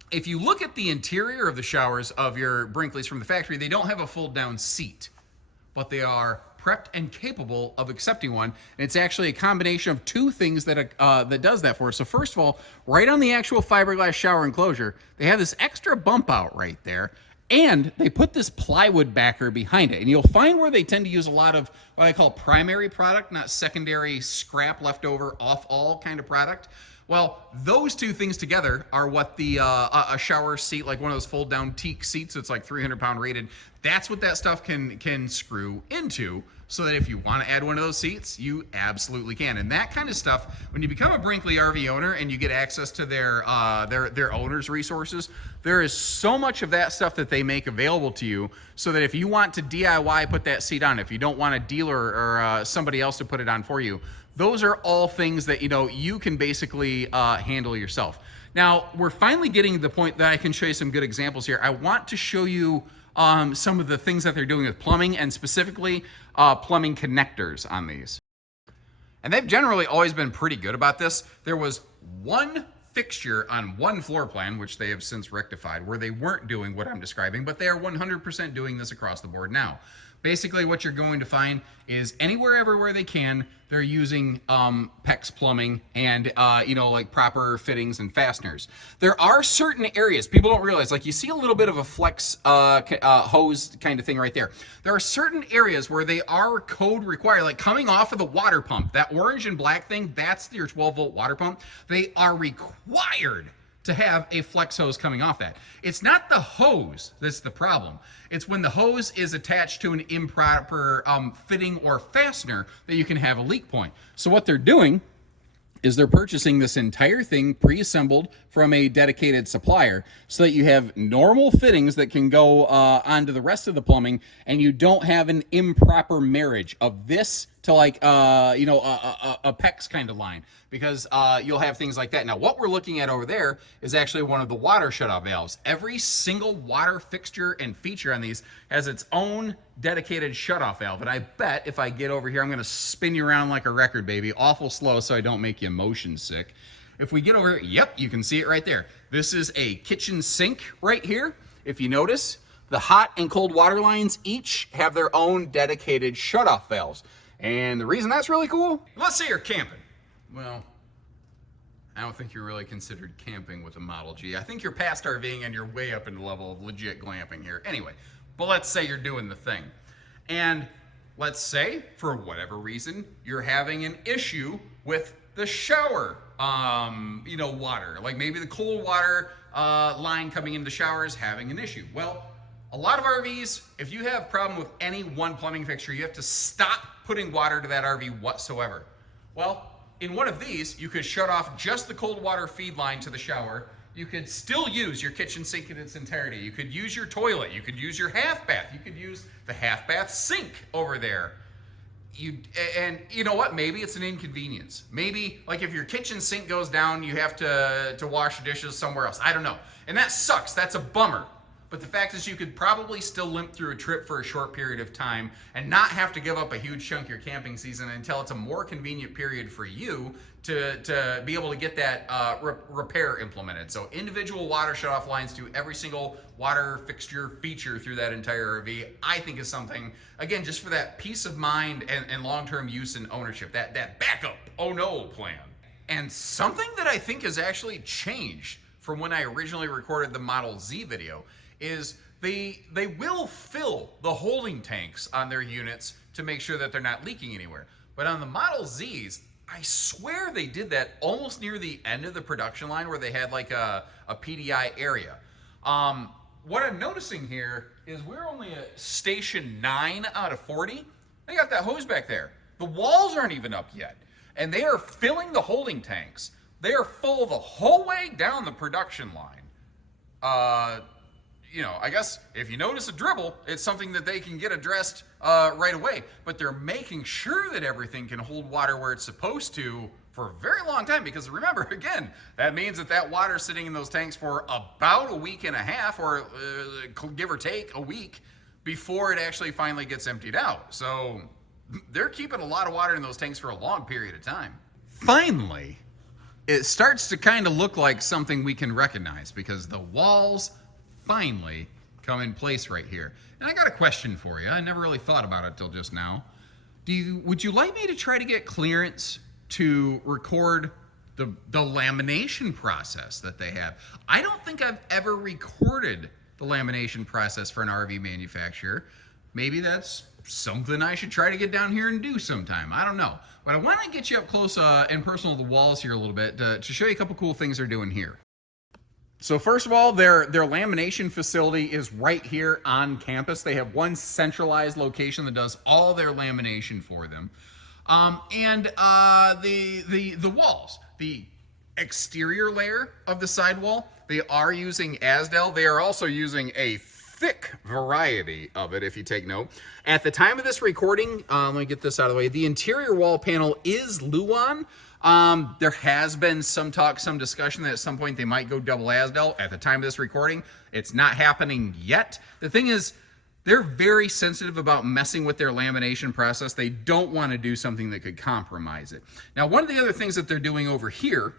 If you look at the interior of the showers of your Brinkleys from the factory, they don't have a fold-down seat, but they are prepped and capable of accepting one. And it's actually a combination of two things that does that for us. So first of all, right on the actual fiberglass shower enclosure, they have this extra bump out right there, and they put this plywood backer behind it. And you'll find where they tend to use a lot of what I call primary product, not secondary scrap leftover off all kind of product. Well, those two things together are what the a shower seat, like one of those fold down teak seats, it's like 300-pound rated. That's what that stuff can screw into, so that if you want to add one of those seats, you absolutely can. And that kind of stuff, when you become a Brinkley RV owner and you get access to their owner's resources, there is so much of that stuff that they make available to you, so that if you want to DIY put that seat on, if you don't want a dealer or somebody else to put it on for you, those are all things that you can basically handle yourself. Now, we're finally getting to the point that I can show you some good examples here. I want to show you some of the things that they're doing with plumbing, and specifically plumbing connectors on these. And they've generally always been pretty good about this. There was one fixture on one floor plan, which they have since rectified, where they weren't doing what I'm describing, but they are 100% doing this across the board now. Basically what you're going to find is everywhere they can, they're using PEX plumbing and like proper fittings and fasteners. There are certain areas people don't realize, like you see a little bit of a flex hose kind of thing right there. There are certain areas where they are code required, like coming off of the water pump, that orange and black thing, that's your 12-volt water pump. They are required to have a flex hose coming off that. It's not the hose that's the problem. It's when the hose is attached to an improper fitting or fastener that you can have a leak point. So what they're doing is they're purchasing this entire thing pre-assembled from a dedicated supplier so that you have normal fittings that can go onto the rest of the plumbing, and you don't have an improper marriage of this to like a PEX kind of line, because you'll have things like that. Now what we're looking at over there is actually one of the water shutoff valves. Every single water fixture and feature on these has its own dedicated shutoff valve, and I bet if I get over here, I'm going to spin you around like a record, baby, awful slow so I don't make you motion sick. If we get over here, yep, you can see it right there. This is a kitchen sink right here. If you notice, the hot and cold water lines each have their own dedicated shutoff valves. And the reason that's really cool, let's say you're camping. Well, I don't think you're really considered camping with a Model G. I think you're past RVing and you're way up in the level of legit glamping here. Anyway, but let's say you're doing the thing. And let's say, for whatever reason, you're having an issue with the shower, water. Like maybe the cold water line coming into the shower is having an issue. Well, a lot of RVs, if you have a problem with any one plumbing fixture, you have to stop putting water to that RV whatsoever. Well, in one of these, you could shut off just the cold water feed line to the shower. You could still use your kitchen sink in its entirety. You could use your toilet. You could use your half bath. You could use the half bath sink over there. And you know what? Maybe it's an inconvenience. Maybe like if your kitchen sink goes down, you have to wash the dishes somewhere else. I don't know. And that sucks. That's a bummer. But the fact is you could probably still limp through a trip for a short period of time and not have to give up a huge chunk of your camping season until it's a more convenient period for you to be able to get that repair implemented. So individual water shutoff lines to every single water fixture feature through that entire RV, I think is something, again, just for that peace of mind and long-term use and ownership, that backup, oh no plan. And something that I think has actually changed from when I originally recorded the Model Z video is they will fill the holding tanks on their units to make sure that they're not leaking anywhere. But on the Model Zs, I swear they did that almost near the end of the production line where they had like a PDI area. What I'm noticing here is we're only at station 9 out of 40. They got that hose back there. The walls aren't even up yet. And they are filling the holding tanks. They are full the whole way down the production line. I guess if you notice a dribble, it's something that they can get addressed right away. But they're making sure that everything can hold water where it's supposed to for a very long time. Because remember, again, that means that water is sitting in those tanks for about a week and a half, or give or take a week, before it actually finally gets emptied out. So they're keeping a lot of water in those tanks for a long period of time. Finally, it starts to kind of look like something we can recognize, because the walls finally come in place right here. And I got a question for you. I never really thought about it till just now. Would you like me to try to get clearance to record the lamination process that they have? I don't think I've ever recorded the lamination process for an RV manufacturer. Maybe that's something I should try to get down here and do sometime. I don't know. But I want to get you up close and personal to the walls here a little bit to show you a couple cool things they're doing here. So first of all, their lamination facility is right here on campus. They have one centralized location that does all their lamination for them. The walls, the exterior layer of the sidewall, they are using Asdel. They are also using a thick variety of it, if you take note. At the time of this recording, let me get this out of the way, the interior wall panel is Luan. There has been some talk, some discussion that at some point they might go double Asdel. At the time of this recording, it's not happening yet. The thing is, they're very sensitive about messing with their lamination process. They don't want to do something that could compromise it. Now, one of the other things that they're doing over here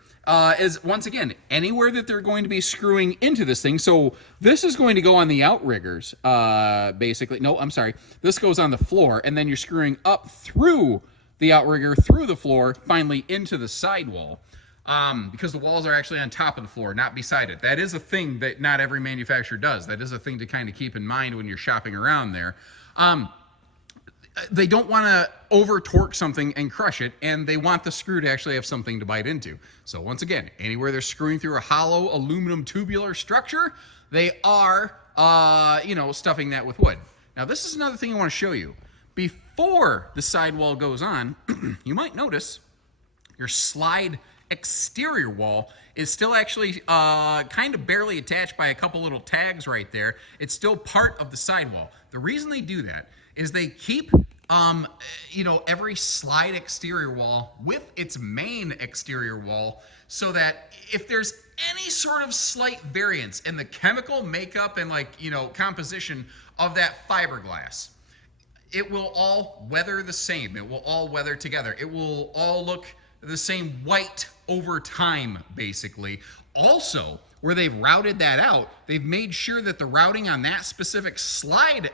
is, once again, anywhere that they're going to be screwing into this thing. So this is going to go on the outriggers, basically. No, I'm sorry. This goes on the floor, and then you're screwing up through the outrigger, through the floor, finally into the sidewall. Because the walls are actually on top of the floor, not beside it. That is a thing that not every manufacturer does. That is a thing to kind of keep in mind when you're shopping around there. They don't want to over torque something and crush it, and they want the screw to actually have something to bite into. So once again, anywhere they're screwing through a hollow aluminum tubular structure, they are, stuffing that with wood. Now, this is another thing I want to show you. Before the sidewall goes on, you might notice your slide exterior wall is still actually kind of barely attached by a couple little tags right there. It's still part of the sidewall. The reason they do that is they keep every slide exterior wall with its main exterior wall, so that if there's any sort of slight variance in the chemical makeup and composition of that fiberglass, it will all weather the same. It will all weather together. It will all look the same white over time, basically. Also, where they've routed that out, they've made sure that the routing on that specific slide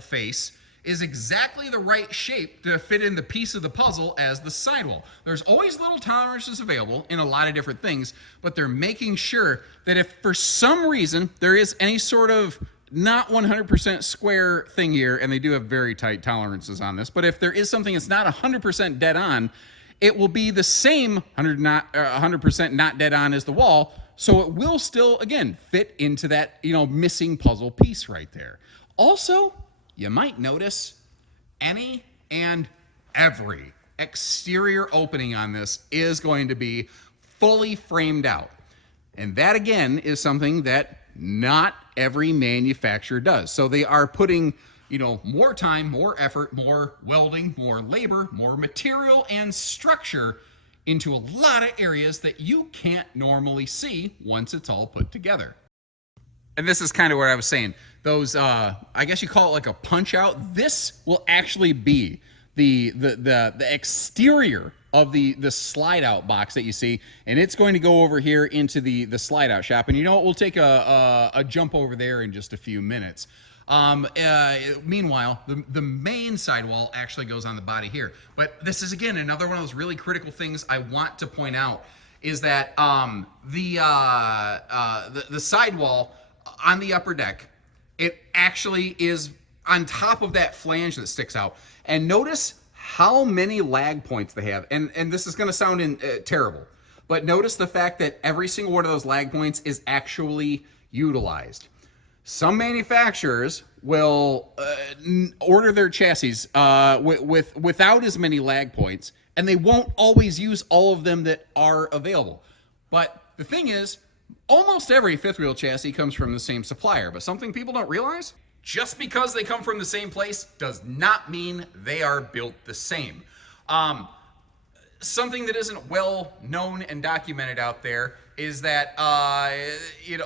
face is exactly the right shape to fit in the piece of the puzzle as the sidewall. There's always little tolerances available in a lot of different things, but they're making sure that if for some reason there is any sort of not 100% square thing here, and they do have very tight tolerances on this, but if there is something that's not 100% dead on, it will be the same 100% not dead on as the wall, so it will still, again, fit into that, missing puzzle piece right there. Also, you might notice any and every exterior opening on this is going to be fully framed out. And that, again, is something that not every manufacturer does. So they are putting more time, more effort, more welding, more labor, more material and structure into a lot of areas that you can't normally see once it's all put together. And this is kind of what I was saying. Those, I guess you call it like a punch out. This will actually be the exterior of the slide out box that you see, and it's going to go over here into the slide out shop. And we'll take a jump over there in just a few minutes. Meanwhile, the main sidewall actually goes on the body here. But this is, again, another one of those really critical things I want to point out, is that the sidewall on the upper deck, it actually is on top of that flange that sticks out. And notice how many lag points they have. And this is going to sound terrible, but notice the fact that every single one of those lag points is actually utilized. Some manufacturers will order their chassis without as many lag points, and they won't always use all of them that are available. But the thing is, almost every fifth wheel chassis comes from the same supplier. But something people don't realize, just because they come from the same place does not mean they are built the same. Something that isn't well known and documented out there is that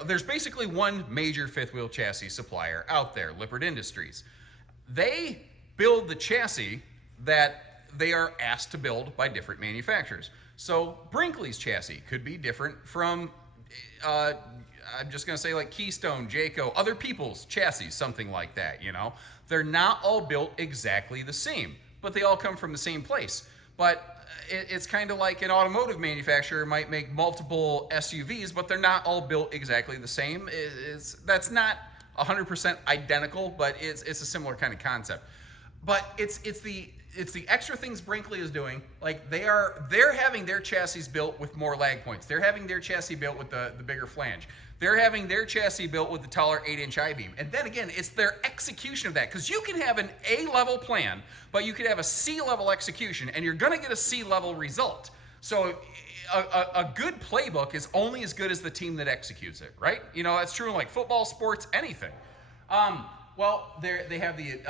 there's basically one major fifth wheel chassis supplier out there, Lippert Industries. They build the chassis that they are asked to build by different manufacturers. So Brinkley's chassis could be different from I'm just going to say like Keystone, Jayco, other people's chassis, something like that, They're not all built exactly the same, but they all come from the same place. But it's kind of like an automotive manufacturer might make multiple SUVs, but they're not all built exactly the same. That's not 100% identical, but it's a similar kind of concept. But it's the extra things Brinkley is doing. Like they're having their chassis built with more lag points. They're having their chassis built with the bigger flange. They're having their chassis built with the taller 8-inch I-beam. And then again, it's their execution of that. Because you can have an A-level plan, but you could have a C-level execution, and you're going to get a C-level result. So a good playbook is only as good as the team that executes it, right? That's true in like football, sports, anything. Well, they have the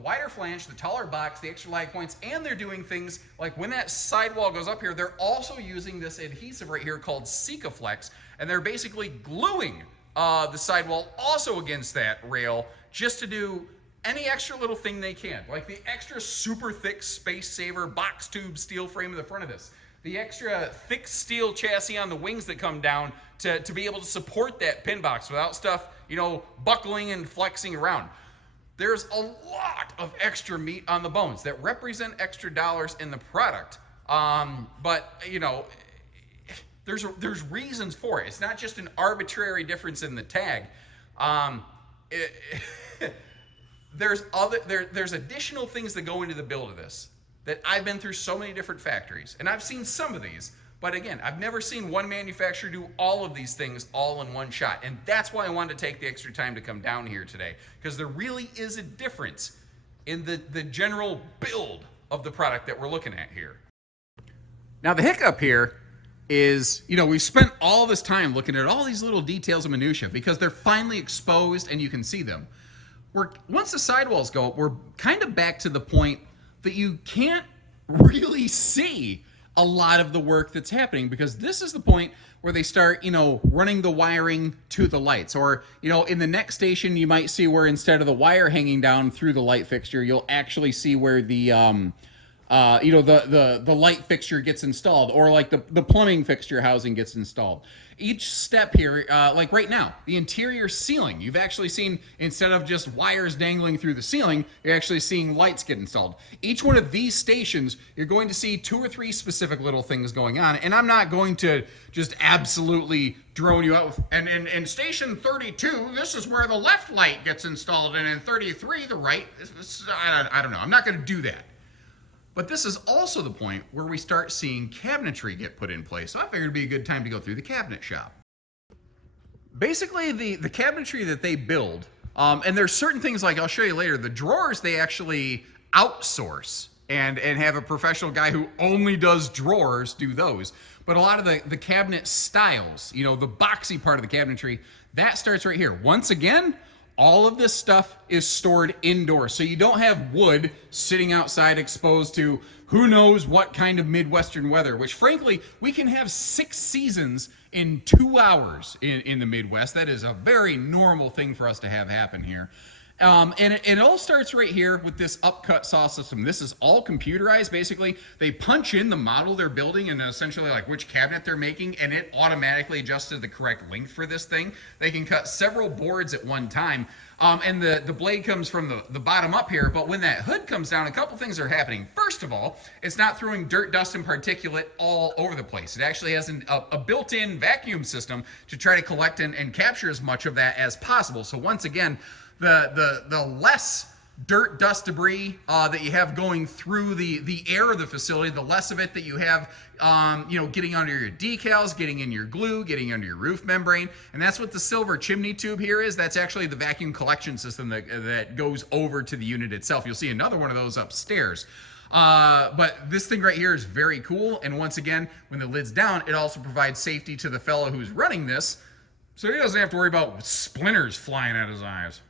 wider flange, the taller box, the extra lag points, and they're doing things like when that sidewall goes up here, they're also using this adhesive right here called Sikaflex, and they're basically gluing the sidewall also against that rail just to do any extra little thing they can, like the extra super thick space saver box tube steel frame in the front of this, the extra thick steel chassis on the wings that come down to be able to support that pin box without stuff, you know, buckling and flexing around. There's a lot of extra meat on the bones that represent extra dollars in the product. But you know, there's reasons for it. It's not just an arbitrary difference in the tag. There's additional things that go into the build of this that I've been through so many different factories, and I've seen some of these, but again, I've never seen one manufacturer do all of these things all in one shot. And that's why I wanted to take the extra time to come down here today, because there really is a difference in the general build of the product that we're looking at here. Now the hiccup here is, you know, we've spent all this time looking at all these little details and minutia because they're finally exposed and you can see them. Once the sidewalls go up, we're kind of back to the point that you can't really see a lot of the work that's happening, because this is the point where they start, you know, running the wiring to the lights. Or, you know, in the next station, you might see where instead of the wire hanging down through the light fixture, you'll actually see where the, you know, the light fixture gets installed, or like the plumbing fixture housing gets installed. Each step here, like right now, the interior ceiling, you've actually seen, instead of just wires dangling through the ceiling, you're actually seeing lights get installed. Each one of these stations, you're going to see 2 or 3 specific little things going on, and I'm not going to just absolutely drone you out with, and in station 32, this is where the left light gets installed, and in 33, the right. I don't know. I'm not going to do that. But this is also the point where we start seeing cabinetry get put in place. So I figured it'd be a good time to go through the cabinet shop. Basically, the cabinetry that they build, and there's certain things, like I'll show you later, the drawers they actually outsource and have a professional guy who only does drawers do those. But a lot of the cabinet styles, you know, the boxy part of the cabinetry, that starts right here. Once again, all of this stuff is stored indoors, so you don't have wood sitting outside exposed to who knows what kind of Midwestern weather, which frankly, we can have 6 seasons in 2 hours in the Midwest. That is a very normal thing for us to have happen here. And it all starts right here with this upcut saw system. This is all computerized. Basically, they punch in the model they're building and essentially like which cabinet they're making, and it automatically adjusted the correct length for this thing. They can cut several boards at one time. And the blade comes from the bottom up here, but when that hood comes down, a couple things are happening. First of all, it's not throwing dirt, dust, and particulate all over the place. It actually has a built-in vacuum system to try to collect and capture as much of that as possible. So once again, the less dirt, dust, debris that you have going through the air of the facility, the less of it that you have, you know, getting under your decals, getting in your glue, getting under your roof membrane. And that's what the silver chimney tube here is. That's actually the vacuum collection system that goes over to the unit itself. You'll see another one of those upstairs. But this thing right here is very cool. And once again, when the lid's down, it also provides safety to the fellow who's running this, so he doesn't have to worry about splinters flying out his eyes.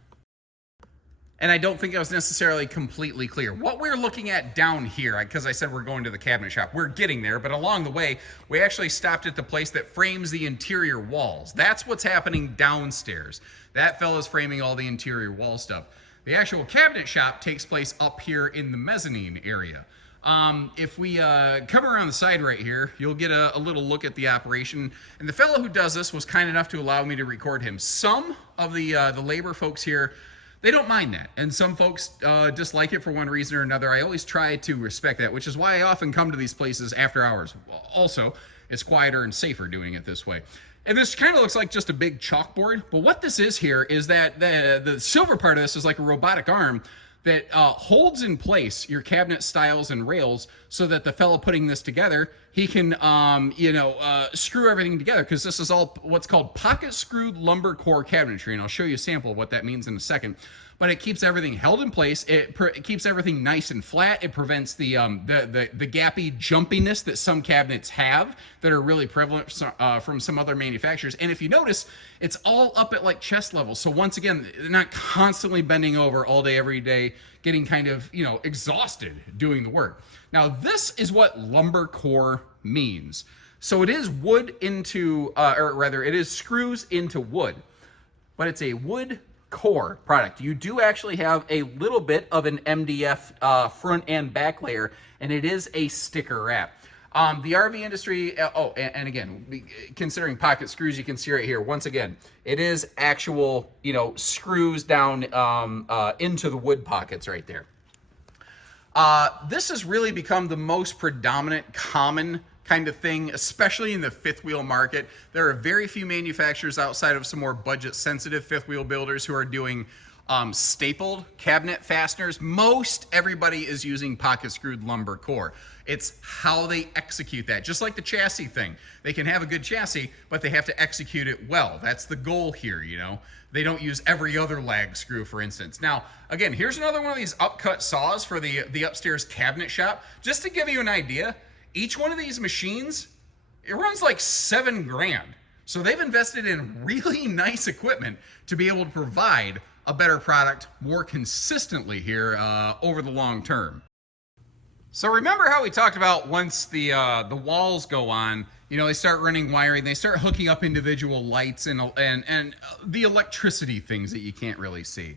And I don't think I was necessarily completely clear. What we're looking at down here, because I said we're going to the cabinet shop, we're getting there, but along the way, we actually stopped at the place that frames the interior walls. That's what's happening downstairs. That fella's framing all the interior wall stuff. The actual cabinet shop takes place up here in the mezzanine area. If we come around the side right here, you'll get a little look at the operation. And the fellow who does this was kind enough to allow me to record him. Some of the labor folks here, they don't mind that, and some folks dislike it for one reason or another. I always try to respect that, which is why I often come to these places after hours. Also, it's quieter and safer doing it this way. And this kind of looks like just a big chalkboard, but what this is here is that the silver part of this is like a robotic arm that holds in place your cabinet styles and rails so that the fellow putting this together, he can, screw everything together, because this is all what's called pocket screwed lumber core cabinetry, and I'll show you a sample of what that means in a second. But it keeps everything held in place. It keeps everything nice and flat. It prevents the gappy jumpiness that some cabinets have that are really prevalent from some other manufacturers. And if you notice, it's all up at like chest level. So once again, they're not constantly bending over all day, every day, getting kind of, exhausted doing the work. Now, this is what lumber core means. So it is wood into, or rather, it is screws into wood. but it's a wood core product. You do actually have a little bit of an MDF front and back layer, and it is a sticker wrap. The RV industry, and again, considering pocket screws, you can see right here, once again, it is actual, screws down into the wood pockets right there. This has really become the most predominant, common kind of thing, especially in the fifth wheel market. There are very few manufacturers outside of some more budget sensitive fifth wheel builders who are doing stapled cabinet fasteners. Most everybody is using pocket screwed lumber core. It's how they execute that. Just like the chassis thing. They can have a good chassis, but they have to execute it well. That's the goal here, They don't use every other lag screw, for instance. Now, again, here's another one of these upcut saws for the upstairs cabinet shop. Just to give you an idea, each one of these machines, it runs like $7 grand. So they've invested in really nice equipment to be able to provide a better product more consistently here over the long term. So remember how we talked about once the walls go on, they start running wiring, they start hooking up individual lights and the electricity things that you can't really see.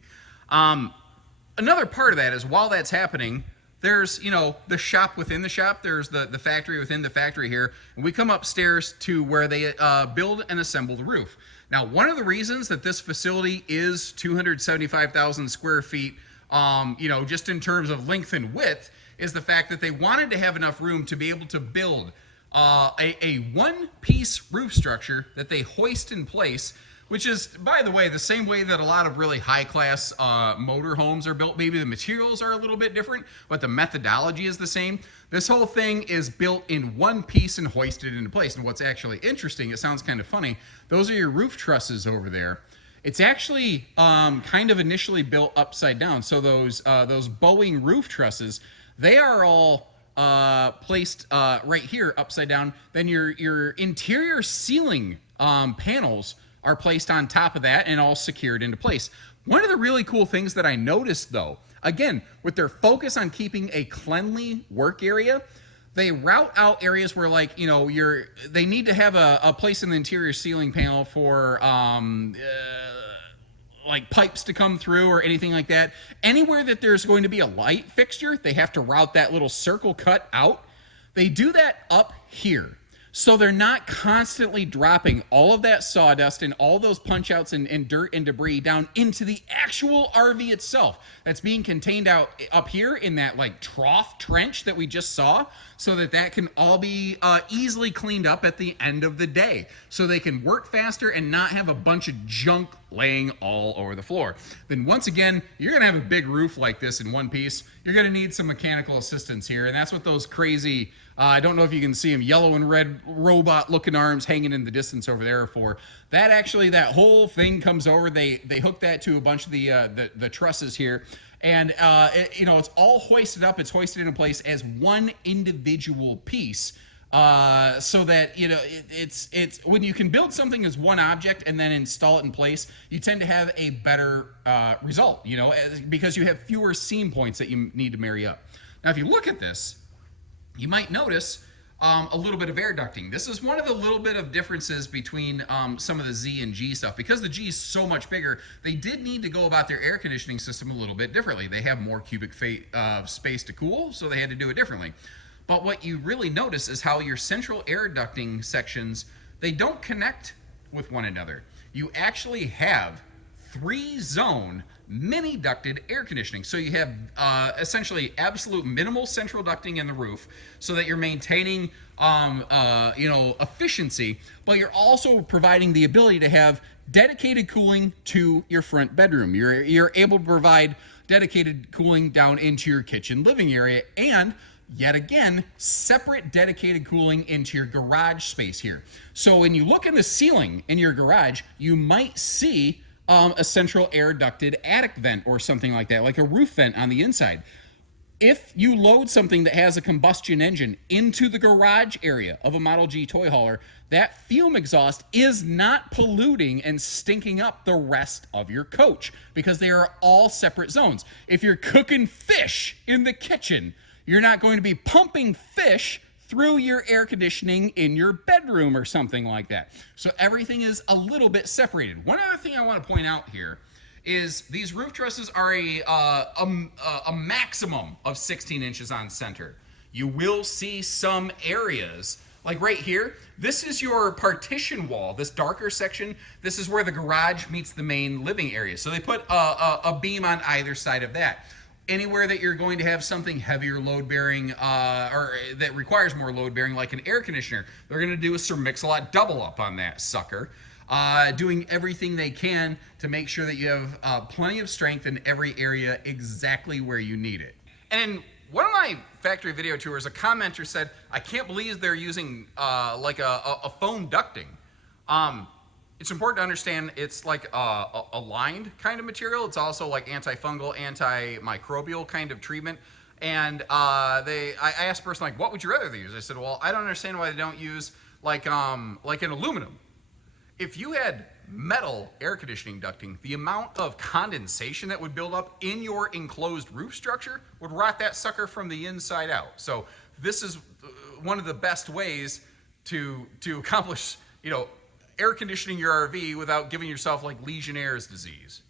Another part of that is while that's happening, there's, the shop within the shop, there's the factory within the factory here, and we come upstairs to where they build and assemble the roof. Now, one of the reasons that this facility is 275,000 square feet, just in terms of length and width, is the fact that they wanted to have enough room to be able to build a one-piece roof structure that they hoist in place, which is, by the way, the same way that a lot of really high-class motor homes are built. Maybe the materials are a little bit different, but the methodology is the same. This whole thing is built in one piece and hoisted into place. And what's actually interesting, it sounds kind of funny, those are your roof trusses over there. It's actually kind of initially built upside down. So those Boeing roof trusses, they are all placed right here upside down. Then your interior ceiling panels are placed on top of that and all secured into place. One of the really cool things that I noticed though, again, with their focus on keeping a cleanly work area, they route out areas where they need to have a place in the interior ceiling panel for like pipes to come through or anything like that. Anywhere that there's going to be a light fixture, they have to route that little circle cut out. They do that up here. So they're not constantly dropping all of that sawdust and all those punch outs and dirt and debris down into the actual RV itself that's being contained out up here in that trough trench that we just saw, so that can all be easily cleaned up at the end of the day, so they can work faster and not have a bunch of junk laying all over the floor. Then once again, you're gonna have a big roof like this in one piece. You're gonna need some mechanical assistance here, and that's what those crazy, I don't know if you can see them, yellow and red robot looking arms hanging in the distance over there for. That whole thing comes over, they hook that to a bunch of the trusses here, and it's all hoisted up, it's hoisted into place as one individual piece. So that it's when you can build something as one object and then install it in place, you tend to have a better result, because you have fewer seam points that you need to marry up. Now, if you look at this, you might notice a little bit of air ducting. This is one of the little bit of differences between some of the Z and G stuff. Because the G is so much bigger, they did need to go about their air conditioning system a little bit differently. They have more cubic space to cool, so they had to do it differently. But what you really notice is how your central air ducting sections, they don't connect with one another. You actually have 3-zone mini ducted air conditioning. So you have essentially absolute minimal central ducting in the roof, so that you're maintaining efficiency, but you're also providing the ability to have dedicated cooling to your front bedroom. You're able to provide dedicated cooling down into your kitchen living area, and yet again, separate dedicated cooling into your garage space here. So when you look in the ceiling in your garage, you might see a central air ducted attic vent or something like that, like a roof vent on the inside. If you load something that has a combustion engine into the garage area of a Model G toy hauler, that fume exhaust is not polluting and stinking up the rest of your coach, because they are all separate zones. If you're cooking fish in the kitchen, you're not going to be pumping fish through your air conditioning in your bedroom or something like that. So everything is a little bit separated. One other thing I want to point out here is these roof trusses are a maximum of 16 inches on center. You will see some areas, like right here, this is your partition wall, this darker section. This is where the garage meets the main living area. So they put a beam on either side of that. Anywhere that you're going to have something heavier load bearing or that requires more load bearing, like an air conditioner, they're going to do a Sir Mix-a-Lot double up on that sucker. Doing everything they can to make sure that you have plenty of strength in every area exactly where you need it. And in one of my factory video tours, a commenter said, I can't believe they're using like a foam ducting. It's important to understand it's like a lined kind of material. It's also like antifungal, antimicrobial kind of treatment. And I asked the person, like, what would you rather use? I said, well, I don't understand why they don't use like an aluminum. If you had metal air conditioning ducting, the amount of condensation that would build up in your enclosed roof structure would rot that sucker from the inside out. So this is one of the best ways to accomplish, air conditioning your RV without giving yourself like Legionnaire's disease.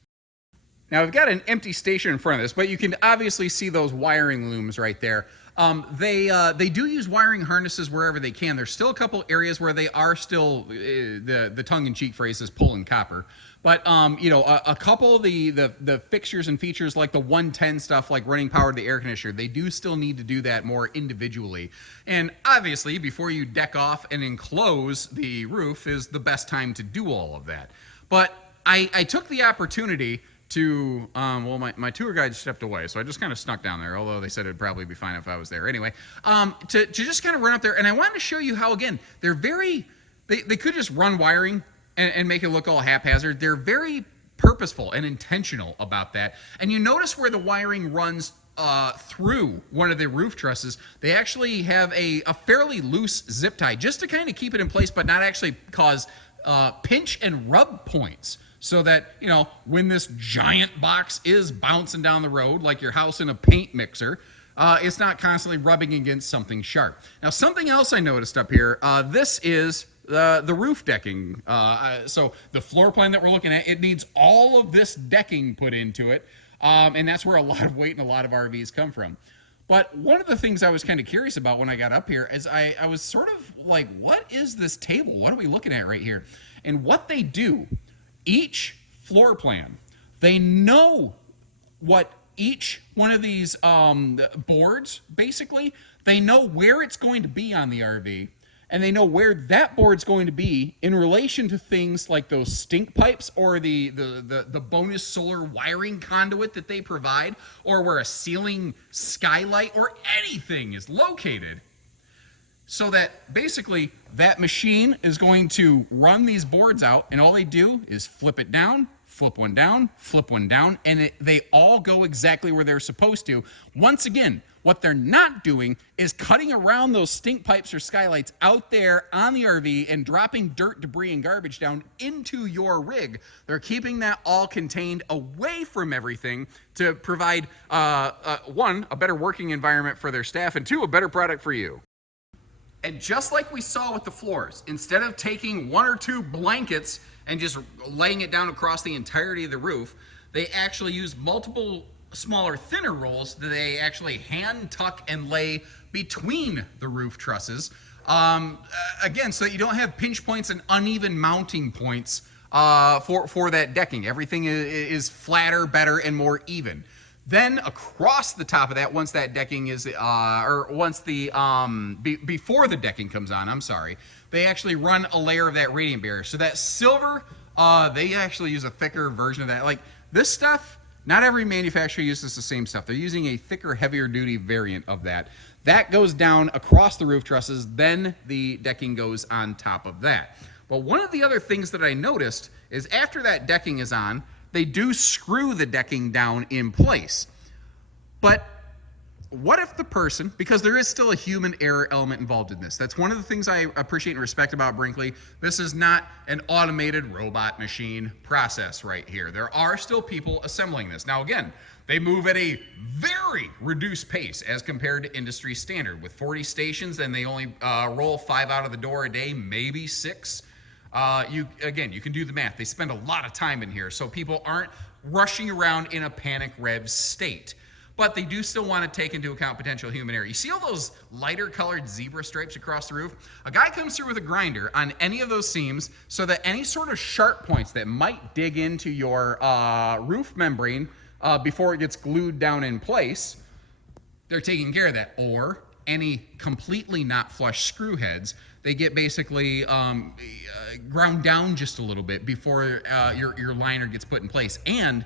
Now I've got an empty station in front of this, but you can obviously see those wiring looms right there. They do use wiring harnesses wherever they can. There's still a couple areas where they are still, the tongue-in-cheek phrase is pulling copper. But, a couple of the fixtures and features like the 110 stuff, like running power to the air conditioner, they do still need to do that more individually. And obviously, before you deck off and enclose the roof is the best time to do all of that. But I took the opportunity to, my tour guide stepped away, so I just kind of snuck down there, although they said it'd probably be fine if I was there anyway, to just kind of run up there. And I wanted to show you how, again, they're they could just run wiring and make it look all haphazard. They're very purposeful and intentional about that. And you notice where the wiring runs through one of the roof trusses, they actually have a fairly loose zip tie, just to kind of keep it in place, but not actually cause pinch and rub points. So that, when this giant box is bouncing down the road, like your house in a paint mixer, it's not constantly rubbing against something sharp. Now, something else I noticed up here, this is the roof decking. So the floor plan that we're looking at, it needs all of this decking put into it. And that's where a lot of weight and a lot of RVs come from. But one of the things I was kind of curious about when I got up here is I was sort of like, what is this table? What are we looking at right here? And what they do, each floor plan, they know what each one of these boards, basically, they know where it's going to be on the RV, and they know where that board's going to be in relation to things like those stink pipes or the bonus solar wiring conduit that they provide, or where a ceiling skylight or anything is located. So that basically that machine is going to run these boards out, and all they do is flip it down, flip one down, flip one down, and they all go exactly where they're supposed to. Once again, what they're not doing is cutting around those stink pipes or skylights out there on the RV and dropping dirt, debris, and garbage down into your rig. They're keeping that all contained away from everything to provide, one, a better working environment for their staff, and two, a better product for you. And just like we saw with the floors, instead of taking one or two blankets and just laying it down across the entirety of the roof, they actually use multiple smaller, thinner rolls that they actually hand tuck and lay between the roof trusses. Again, so that you don't have pinch points and uneven mounting points for that decking. Everything is flatter, better, and more even. Then across the top of that, once that decking is, before the decking comes on, I'm sorry, they actually run a layer of that radiant barrier. So that silver, they actually use a thicker version of that. Like this stuff, not every manufacturer uses the same stuff. They're using a thicker, heavier duty variant of that. That goes down across the roof trusses, then the decking goes on top of that. But one of the other things that I noticed is after that decking is on, they do screw the decking down in place. But what if the person, because there is still a human error element involved in this. That's one of the things I appreciate and respect about Brinkley. This is not an automated robot machine process right here. There are still people assembling this. Now again, they move at a very reduced pace as compared to industry standard. With 40 stations and they only roll 5 out of the door a day, maybe 6. You can do the math. They spend a lot of time in here, so people aren't rushing around in a panic rev state. But they do still want to take into account potential human error. You see all those lighter colored zebra stripes across the roof? A guy comes through with a grinder on any of those seams so that any sort of sharp points that might dig into your roof membrane before it gets glued down in place, they're taking care of that. Or any completely not flush screw heads, they get basically ground down just a little bit before your liner gets put in place. And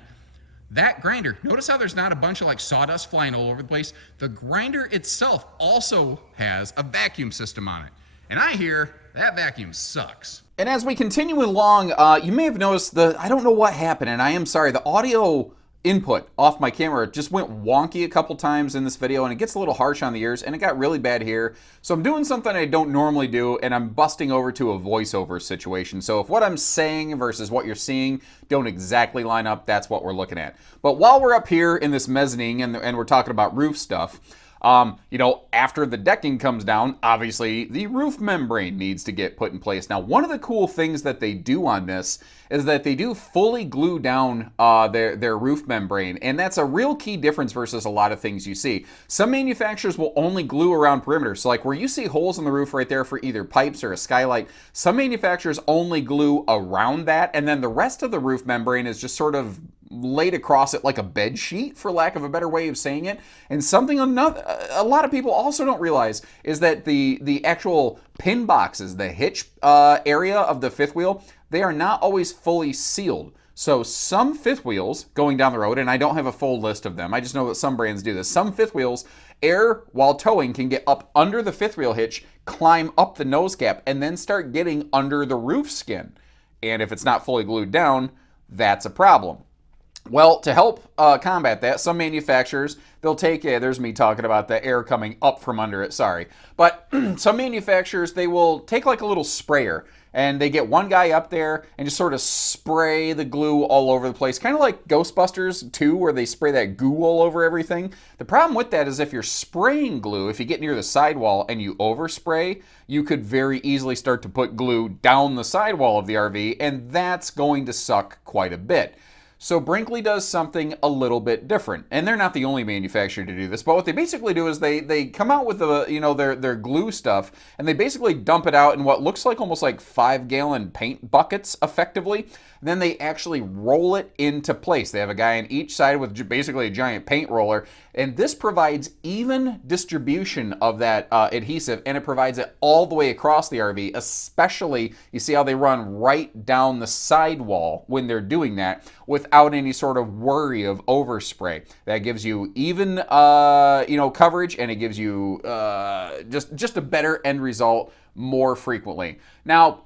that grinder, notice how there's not a bunch of like sawdust flying all over the place. The grinder itself also has a vacuum system on it. And I hear that vacuum sucks. And as we continue along, you may have noticed I don't know what happened, and I am sorry, the audio input off my camera just went wonky a couple times in this video, and it gets a little harsh on the ears, and it got really bad here. So I'm doing something I don't normally do, and I'm busting over to a voiceover situation. So if what I'm saying versus what you're seeing don't exactly line up, that's what we're looking at. But while we're up here in this mezzanine and we're talking about roof stuff, after the decking comes down, obviously the roof membrane needs to get put in place. Now, one of the cool things that they do on this is that they do fully glue down their roof membrane, and that's a real key difference versus a lot of things you see. Some manufacturers will only glue around perimeters. So like where you see holes in the roof right there for either pipes or a skylight, some manufacturers only glue around that, and then the rest of the roof membrane is just sort of laid across it like a bed sheet, for lack of a better way of saying it. And something a lot of people also don't realize is that the actual pin boxes, the hitch area of the fifth wheel, they are not always fully sealed. So some fifth wheels going down the road, and I don't have a full list of them, I just know that some brands do this. Some fifth wheels, air while towing can get up under the fifth wheel hitch, climb up the nose cap, and then start getting under the roof skin. And if it's not fully glued down, that's a problem. Well, to help combat that, some manufacturers, they'll take, there's me talking about the air coming up from under it, sorry. But some manufacturers, they will take like a little sprayer, and they get one guy up there and just sort of spray the glue all over the place. Kind of like Ghostbusters 2, where they spray that goo all over everything. The problem with that is if you're spraying glue, if you get near the sidewall and you overspray, you could very easily start to put glue down the sidewall of the RV, and that's going to suck quite a bit. So Brinkley does something a little bit different, and they're not the only manufacturer to do this. But what they basically do is they come out with their glue stuff, and they basically dump it out in what looks like almost like 5-gallon paint buckets, effectively. And then they actually roll it into place. They have a guy on each side with basically a giant paint roller, and this provides even distribution of that adhesive, and it provides it all the way across the RV. Especially, you see how they run right down the sidewall when they're doing that, without any sort of worry of overspray. That gives you even coverage, and it gives you just a better end result more frequently. Now,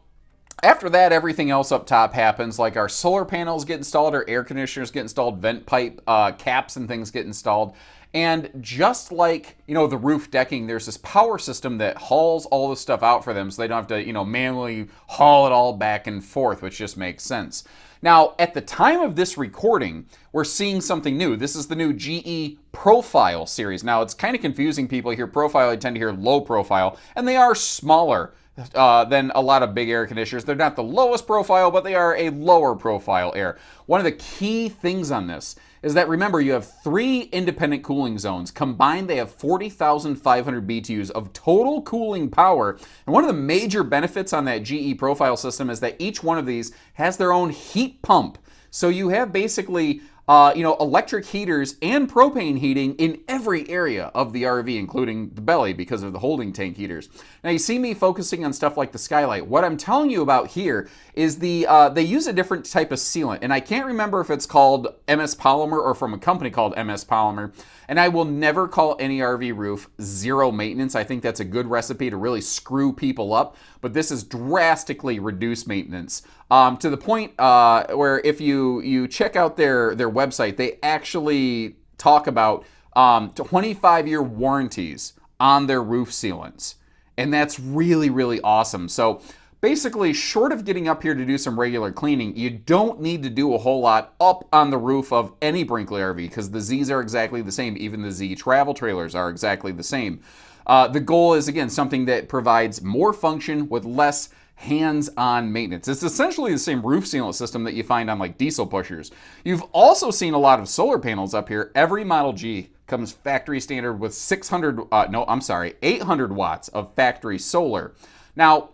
after that, everything else up top happens, like our solar panels get installed, our air conditioners get installed, vent pipe caps and things get installed. And just like, the roof decking, there's this power system that hauls all this stuff out for them so they don't have to, manually haul it all back and forth, which just makes sense. Now, at the time of this recording, we're seeing something new. This is the new GE Profile series. Now, it's kind of confusing. People hear profile, they tend to hear low profile, and they are smaller than a lot of big air conditioners. They're not the lowest profile, but they are a lower profile air. One of the key things on this is that, remember, you have 3 independent cooling zones. Combined, they have 40,500 BTUs of total cooling power. And one of the major benefits on that GE Profile system is that each one of these has their own heat pump. So you have basically electric heaters and propane heating in every area of the RV, including the belly because of the holding tank heaters. Now, you see me focusing on stuff like the skylight. What I'm telling you about here is they use a different type of sealant, and I can't remember if it's called MS Polymer or from a company called MS Polymer. And I will never call any RV roof zero maintenance. I think that's a good recipe to really screw people up, but this is drastically reduced maintenance. To the point where if you check out their website, they actually talk about 25-year warranties on their roof sealants. And that's really, really awesome. So basically, short of getting up here to do some regular cleaning, you don't need to do a whole lot up on the roof of any Brinkley RV because the Z's are exactly the same. Even the Z travel trailers are exactly the same. The goal is, again, something that provides more function with less hands-on maintenance. It's essentially the same roof sealant system that you find on like diesel pushers. You've also seen a lot of solar panels up here. Every Model G comes factory standard with 800 watts of factory solar. Now,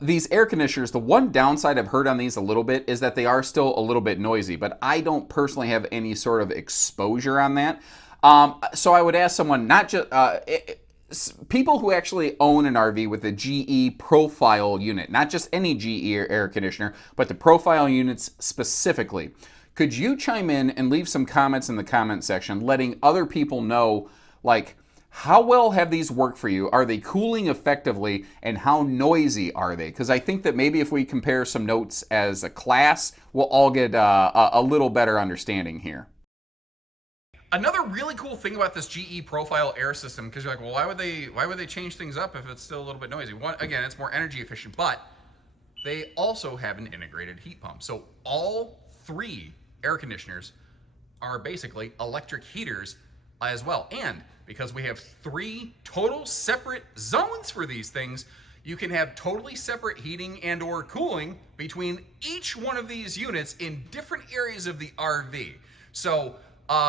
these air conditioners, the one downside I've heard on these a little bit is that they are still a little bit noisy, but I don't personally have any sort of exposure on that. So I would ask someone, not just people who actually own an RV with a GE profile unit, not just any GE air conditioner, but the profile units specifically. Could you chime in and leave some comments in the comment section letting other people know, like, how well have these worked for you? Are they cooling effectively? And how noisy are they? Because I think that maybe if we compare some notes as a class, we'll all get a little better understanding here. Another really cool thing about this GE profile air system, because you're like, well, why would they change things up if it's still a little bit noisy? One, again, it's more energy efficient, but they also have an integrated heat pump. So all 3 air conditioners are basically electric heaters as well. And because we have 3 total separate zones for these things, you can have totally separate heating and or cooling between each one of these units in different areas of the RV. So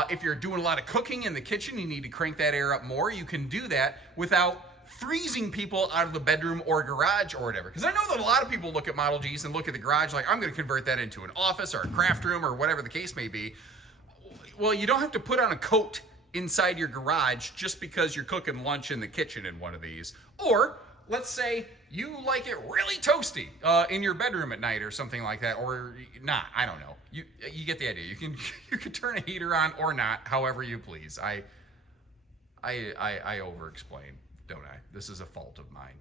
if you're doing a lot of cooking in the kitchen, you need to crank that air up more. You can do that without freezing people out of the bedroom or garage or whatever. Because I know that a lot of people look at Model Gs and look at the garage like, I'm going to convert that into an office or a craft room or whatever the case may be. Well, you don't have to put on a coat inside your garage just because you're cooking lunch in the kitchen in one of these. Or let's say you like it really toasty in your bedroom at night or something like that, or not. I don't know. You get the idea. You can turn a heater on or not, however you please. I over-explain, don't I? This is a fault of mine.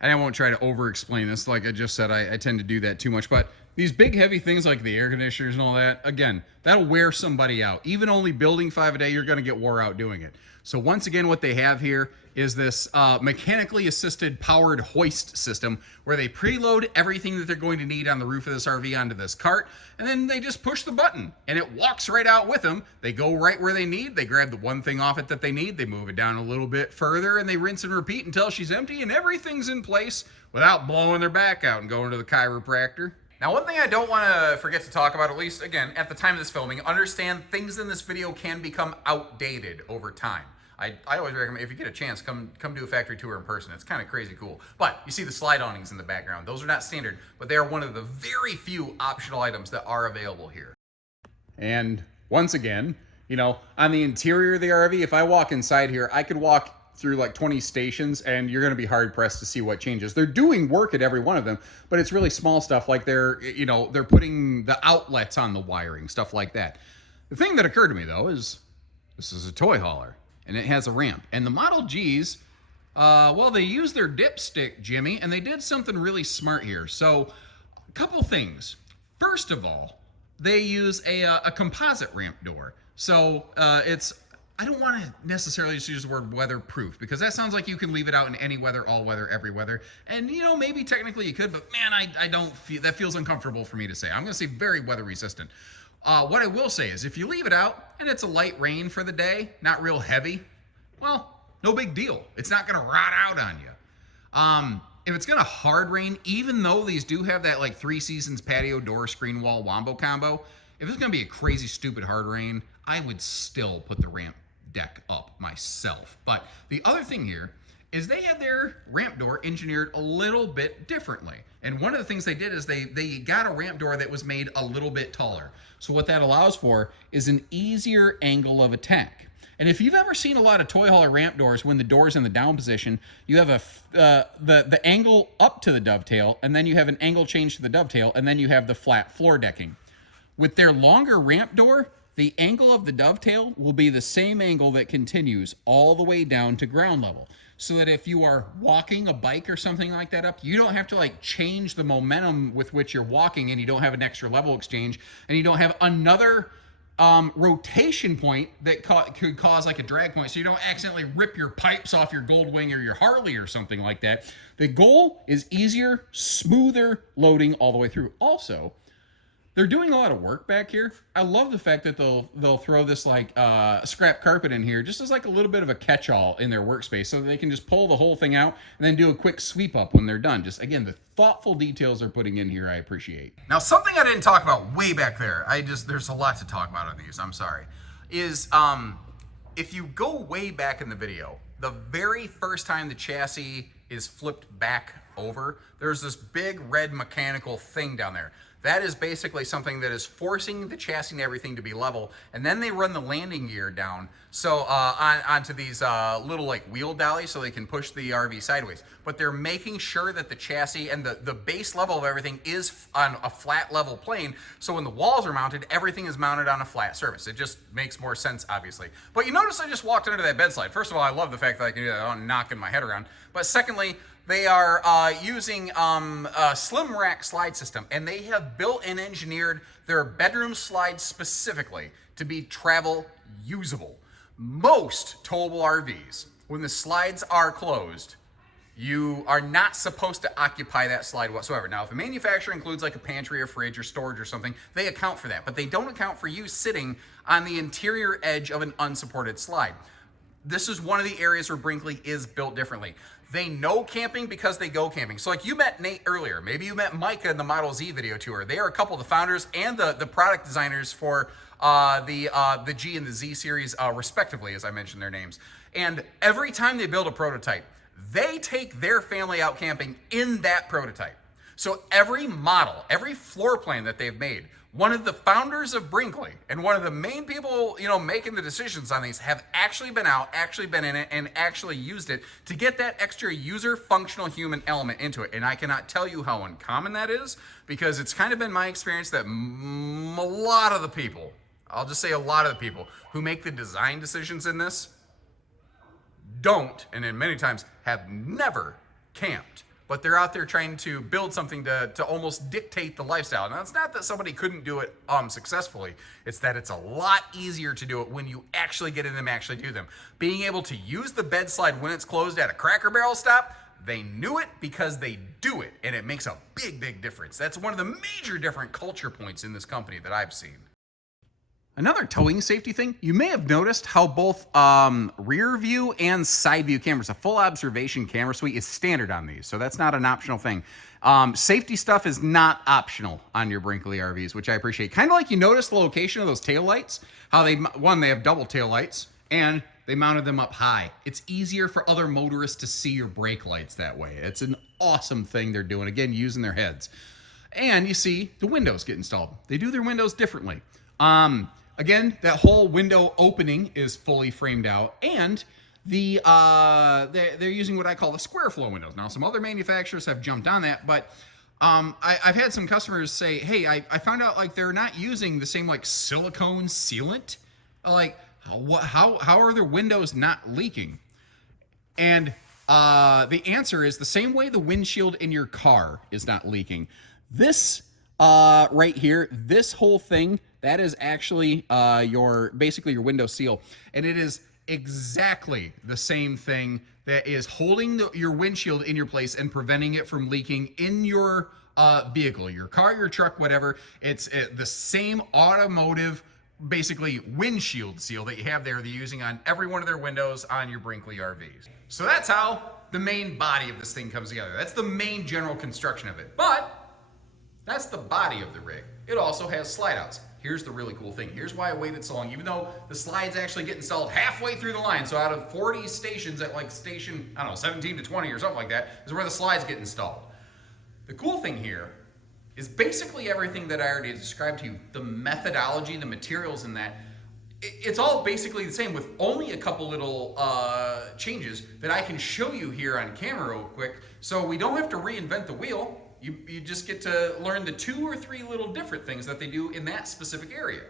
And I won't try to over-explain this. Like I just said, I tend to do that too much. But these big, heavy things like the air conditioners and all that, again, that'll wear somebody out. Even only building 5 a day, you're going to get wore out doing it. So once again, what they have here is this mechanically assisted powered hoist system where they preload everything that they're going to need on the roof of this RV onto this cart, and then they just push the button and it walks right out with them. They go right where they need. They grab the one thing off it that they need. They move it down a little bit further and they rinse and repeat until she's empty and everything's in place without blowing their back out and going to the chiropractor. Now, one thing I don't want to forget to talk about, at least, again, at the time of this filming, understand things in this video can become outdated over time. I always recommend, if you get a chance, come do a factory tour in person. It's kind of crazy cool. But you see the slide awnings in the background. Those are not standard, but they are one of the very few optional items that are available here. And once again, you know, on the interior of the RV, if I walk inside here, I could walk through like 20 stations and you're going to be hard pressed to see what changes. They're doing work at every one of them, but it's really small stuff like they're putting the outlets on the wiring, stuff like that. The thing that occurred to me though is this is a toy hauler and it has a ramp. And the Model Gs, well, they use their dipstick, Jimmy, and they did something really smart here. So a couple things. First of all, they use a composite ramp door. So it's, I don't want to necessarily just use the word weatherproof because that sounds like you can leave it out in any weather, all weather, every weather. And, you know, maybe technically you could, but man, I don't feel, that feels uncomfortable for me to say. I'm going to say very weather resistant. What I will say is if you leave it out and it's a light rain for the day, not real heavy, well, no big deal. It's not going to rot out on you. If it's going to hard rain, even though these do have that like 3 Seasons patio door screen wall wombo combo, if it's going to be a crazy stupid hard rain, I would still put the ramp deck up myself. But the other thing here is they had their ramp door engineered a little bit differently. And one of the things they did is they got a ramp door that was made a little bit taller. So what that allows for is an easier angle of attack. And if you've ever seen a lot of toy hauler ramp doors, when the door's in the down position, you have the angle up to the dovetail, and then you have an angle change to the dovetail, and then you have the flat floor decking. With their longer ramp door, the angle of the dovetail will be the same angle that continues all the way down to ground level. So that if you are walking a bike or something like that up, you don't have to like change the momentum with which you're walking, and you don't have an extra level exchange, and you don't have another rotation point that could cause like a drag point, so you don't accidentally rip your pipes off your Goldwing or your Harley or something like that. The goal is easier, smoother loading all the way through. Also, they're doing a lot of work back here. I love the fact that they'll throw this like scrap carpet in here just as like a little bit of a catch-all in their workspace, so that they can just pull the whole thing out and then do a quick sweep up when they're done. Just again, the thoughtful details they're putting in here, I appreciate. Now, something I didn't talk about way back there, there's a lot to talk about on these, I'm sorry, is if you go way back in the video, the very first time the chassis is flipped back over, there's this big red mechanical thing down there. That is basically something that is forcing the chassis and everything to be level, and then they run the landing gear down so onto these little like wheel dollies so they can push the RV sideways. But they're making sure that the chassis and the base level of everything is on a flat level plane, so when the walls are mounted, everything is mounted on a flat surface. It just makes more sense, obviously. But you notice I just walked under that bed slide. First of all, I love the fact that I can do that without knocking my head around. But secondly, they are using a slim rack slide system, and they have built and engineered their bedroom slides specifically to be travel usable. Most towable RVs, when the slides are closed, you are not supposed to occupy that slide whatsoever. Now, if a manufacturer includes like a pantry or fridge or storage or something, they account for that, but they don't account for you sitting on the interior edge of an unsupported slide. This is one of the areas where Brinkley is built differently. They know camping because they go camping. So like you met Nate earlier, maybe you met Micah in the Model Z video tour. They are a couple of the founders and the product designers for the G and the Z series respectively, as I mentioned their names. And every time they build a prototype, they take their family out camping in that prototype. So every model, every floor plan that they've made, one of the founders of Brinkley and one of the main people, making the decisions on these have actually been out, actually been in it, and actually used it to get that extra user functional human element into it. And I cannot tell you how uncommon that is, because it's kind of been my experience that a lot of the people, I'll just say a lot of the people who make the design decisions in this don't, and in many times have never camped. But they're out there trying to build something to almost dictate the lifestyle. Now, it's not that somebody couldn't do it successfully. It's that it's a lot easier to do it when you actually get in them, actually do them. Being able to use the bed slide when it's closed at a Cracker Barrel stop, they knew it because they do it, and it makes a big, big difference. That's one of the major different culture points in this company that I've seen. Another towing safety thing, you may have noticed how both rear view and side view cameras, a full observation camera suite, is standard on these. So that's not an optional thing. Safety stuff is not optional on your Brinkley RVs, which I appreciate. Kind of like you notice the location of those taillights, how they have double taillights, and they mounted them up high. It's easier for other motorists to see your brake lights that way. It's an awesome thing they're doing, again, using their heads. And you see the windows get installed. They do their windows differently. Again, that whole window opening is fully framed out, and they're using what I call the square flow windows. Now, some other manufacturers have jumped on that, but I've had some customers say, hey, I found out like they're not using the same like silicone sealant. Like, how are their windows not leaking? And the answer is the same way the windshield in your car is not leaking. This right here, this whole thing, that is actually basically your window seal, and it is exactly the same thing that is holding your windshield in your place and preventing it from leaking in your vehicle, your car, your truck, whatever. It's the same automotive, basically windshield seal that you have there. They're using on every one of their windows on your Brinkley RVs. So that's how the main body of this thing comes together. That's the main general construction of it. But that's the body of the rig. It also has slide outs. Here's the really cool thing. Here's why I waited so long, even though the slides actually get installed halfway through the line. So out of 40 stations at like station, 17 to 20 or something like that, is where the slides get installed. The cool thing here is basically everything that I already described to you. The methodology, the materials in that, it's all basically the same, with only a couple little changes that I can show you here on camera real quick. So we don't have to reinvent the wheel. You just get to learn the 2 or 3 little different things that they do in that specific area.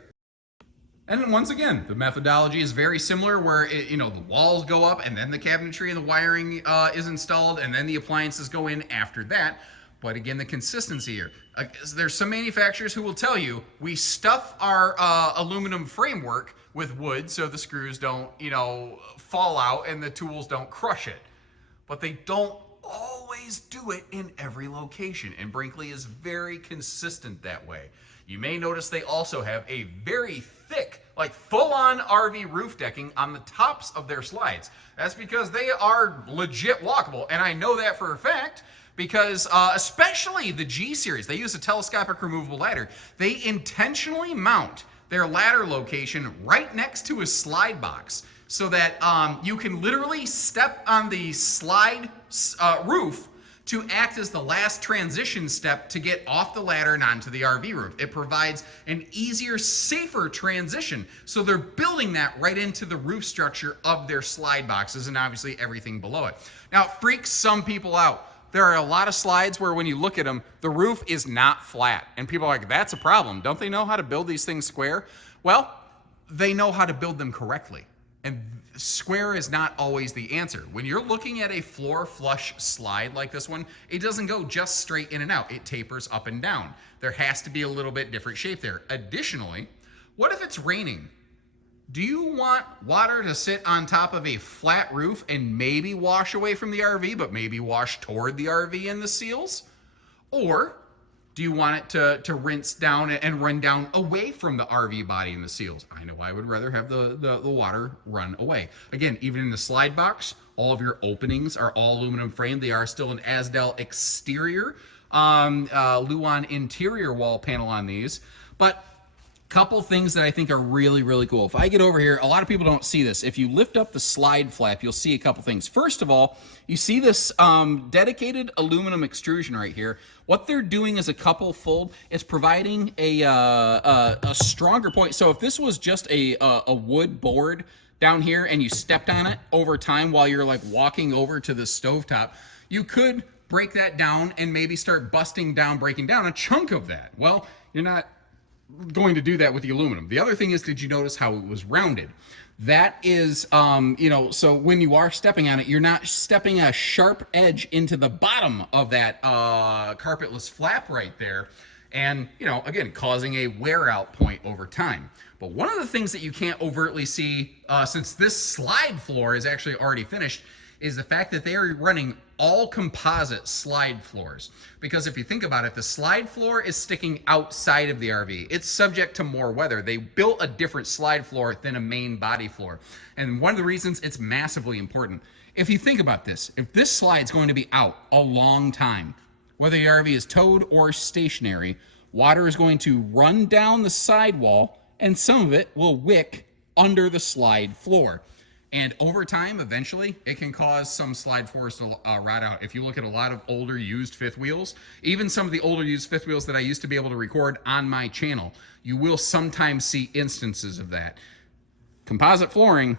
And once again, the methodology is very similar, where the walls go up and then the cabinetry and the wiring is installed and then the appliances go in after that. But again, the consistency here. There's some manufacturers who will tell you, we stuff our aluminum framework with wood so the screws don't, fall out and the tools don't crush it. But they don't always do it in every location, and Brinkley is very consistent that way. You may notice they also have a very thick, like full-on RV roof decking on the tops of their slides. That's because they are legit walkable, and I know that for a fact because especially the G series, they use a telescopic removable ladder. They intentionally mount their ladder location right next to a slide box so that you can literally step on the slide roof to act as the last transition step to get off the ladder and onto the RV roof. It provides an easier, safer transition. So they're building that right into the roof structure of their slide boxes and obviously everything below it. Now, it freaks some people out. There are a lot of slides where when you look at them, the roof is not flat. And people are like, that's a problem. Don't they know how to build these things square? Well, they know how to build them correctly. And square is not always the answer. When you're looking at a floor flush slide like this one, it doesn't go just straight in and out. It tapers up and down. There has to be a little bit different shape there. Additionally, what if it's raining? Do you want water to sit on top of a flat roof and maybe wash away from the RV, but maybe wash toward the RV and the seals? Or do you want it to rinse down and run down away from the RV body and the seals? I know I would rather have the water run away. Again, even in the slide box, all of your openings are all aluminum framed. They are still an Asdel exterior, Luan interior wall panel on these. But couple things that I think are really, really cool. If I get over here, a lot of people don't see this. If you lift up the slide flap, you'll see a couple things. First of all, you see this dedicated aluminum extrusion right here. What they're doing is a couple fold. It's providing a stronger point. So if this was just a wood board down here and you stepped on it over time while you're like walking over to the stovetop, you could break that down and maybe start breaking down a chunk of that. Well, you're not going to do that with the aluminum. The other thing is, did you notice how it was rounded? That is, so when you are stepping on it, you're not stepping a sharp edge into the bottom of that carpetless flap right there. And, again, causing a wear out point over time. But one of the things that you can't overtly see, since this slide floor is actually already finished, is the fact that they are running all composite slide floors. Because if you think about it, the slide floor is sticking outside of the RV. It's subject to more weather. They built a different slide floor than a main body floor. And one of the reasons it's massively important, if you think about this, if this slide's going to be out a long time, whether the RV is towed or stationary, water is going to run down the sidewall and some of it will wick under the slide floor. And over time, eventually, it can cause some slide floors to rot out. If you look at a lot of older used fifth wheels, even some of the older used fifth wheels that I used to be able to record on my channel, you will sometimes see instances of that. Composite flooring,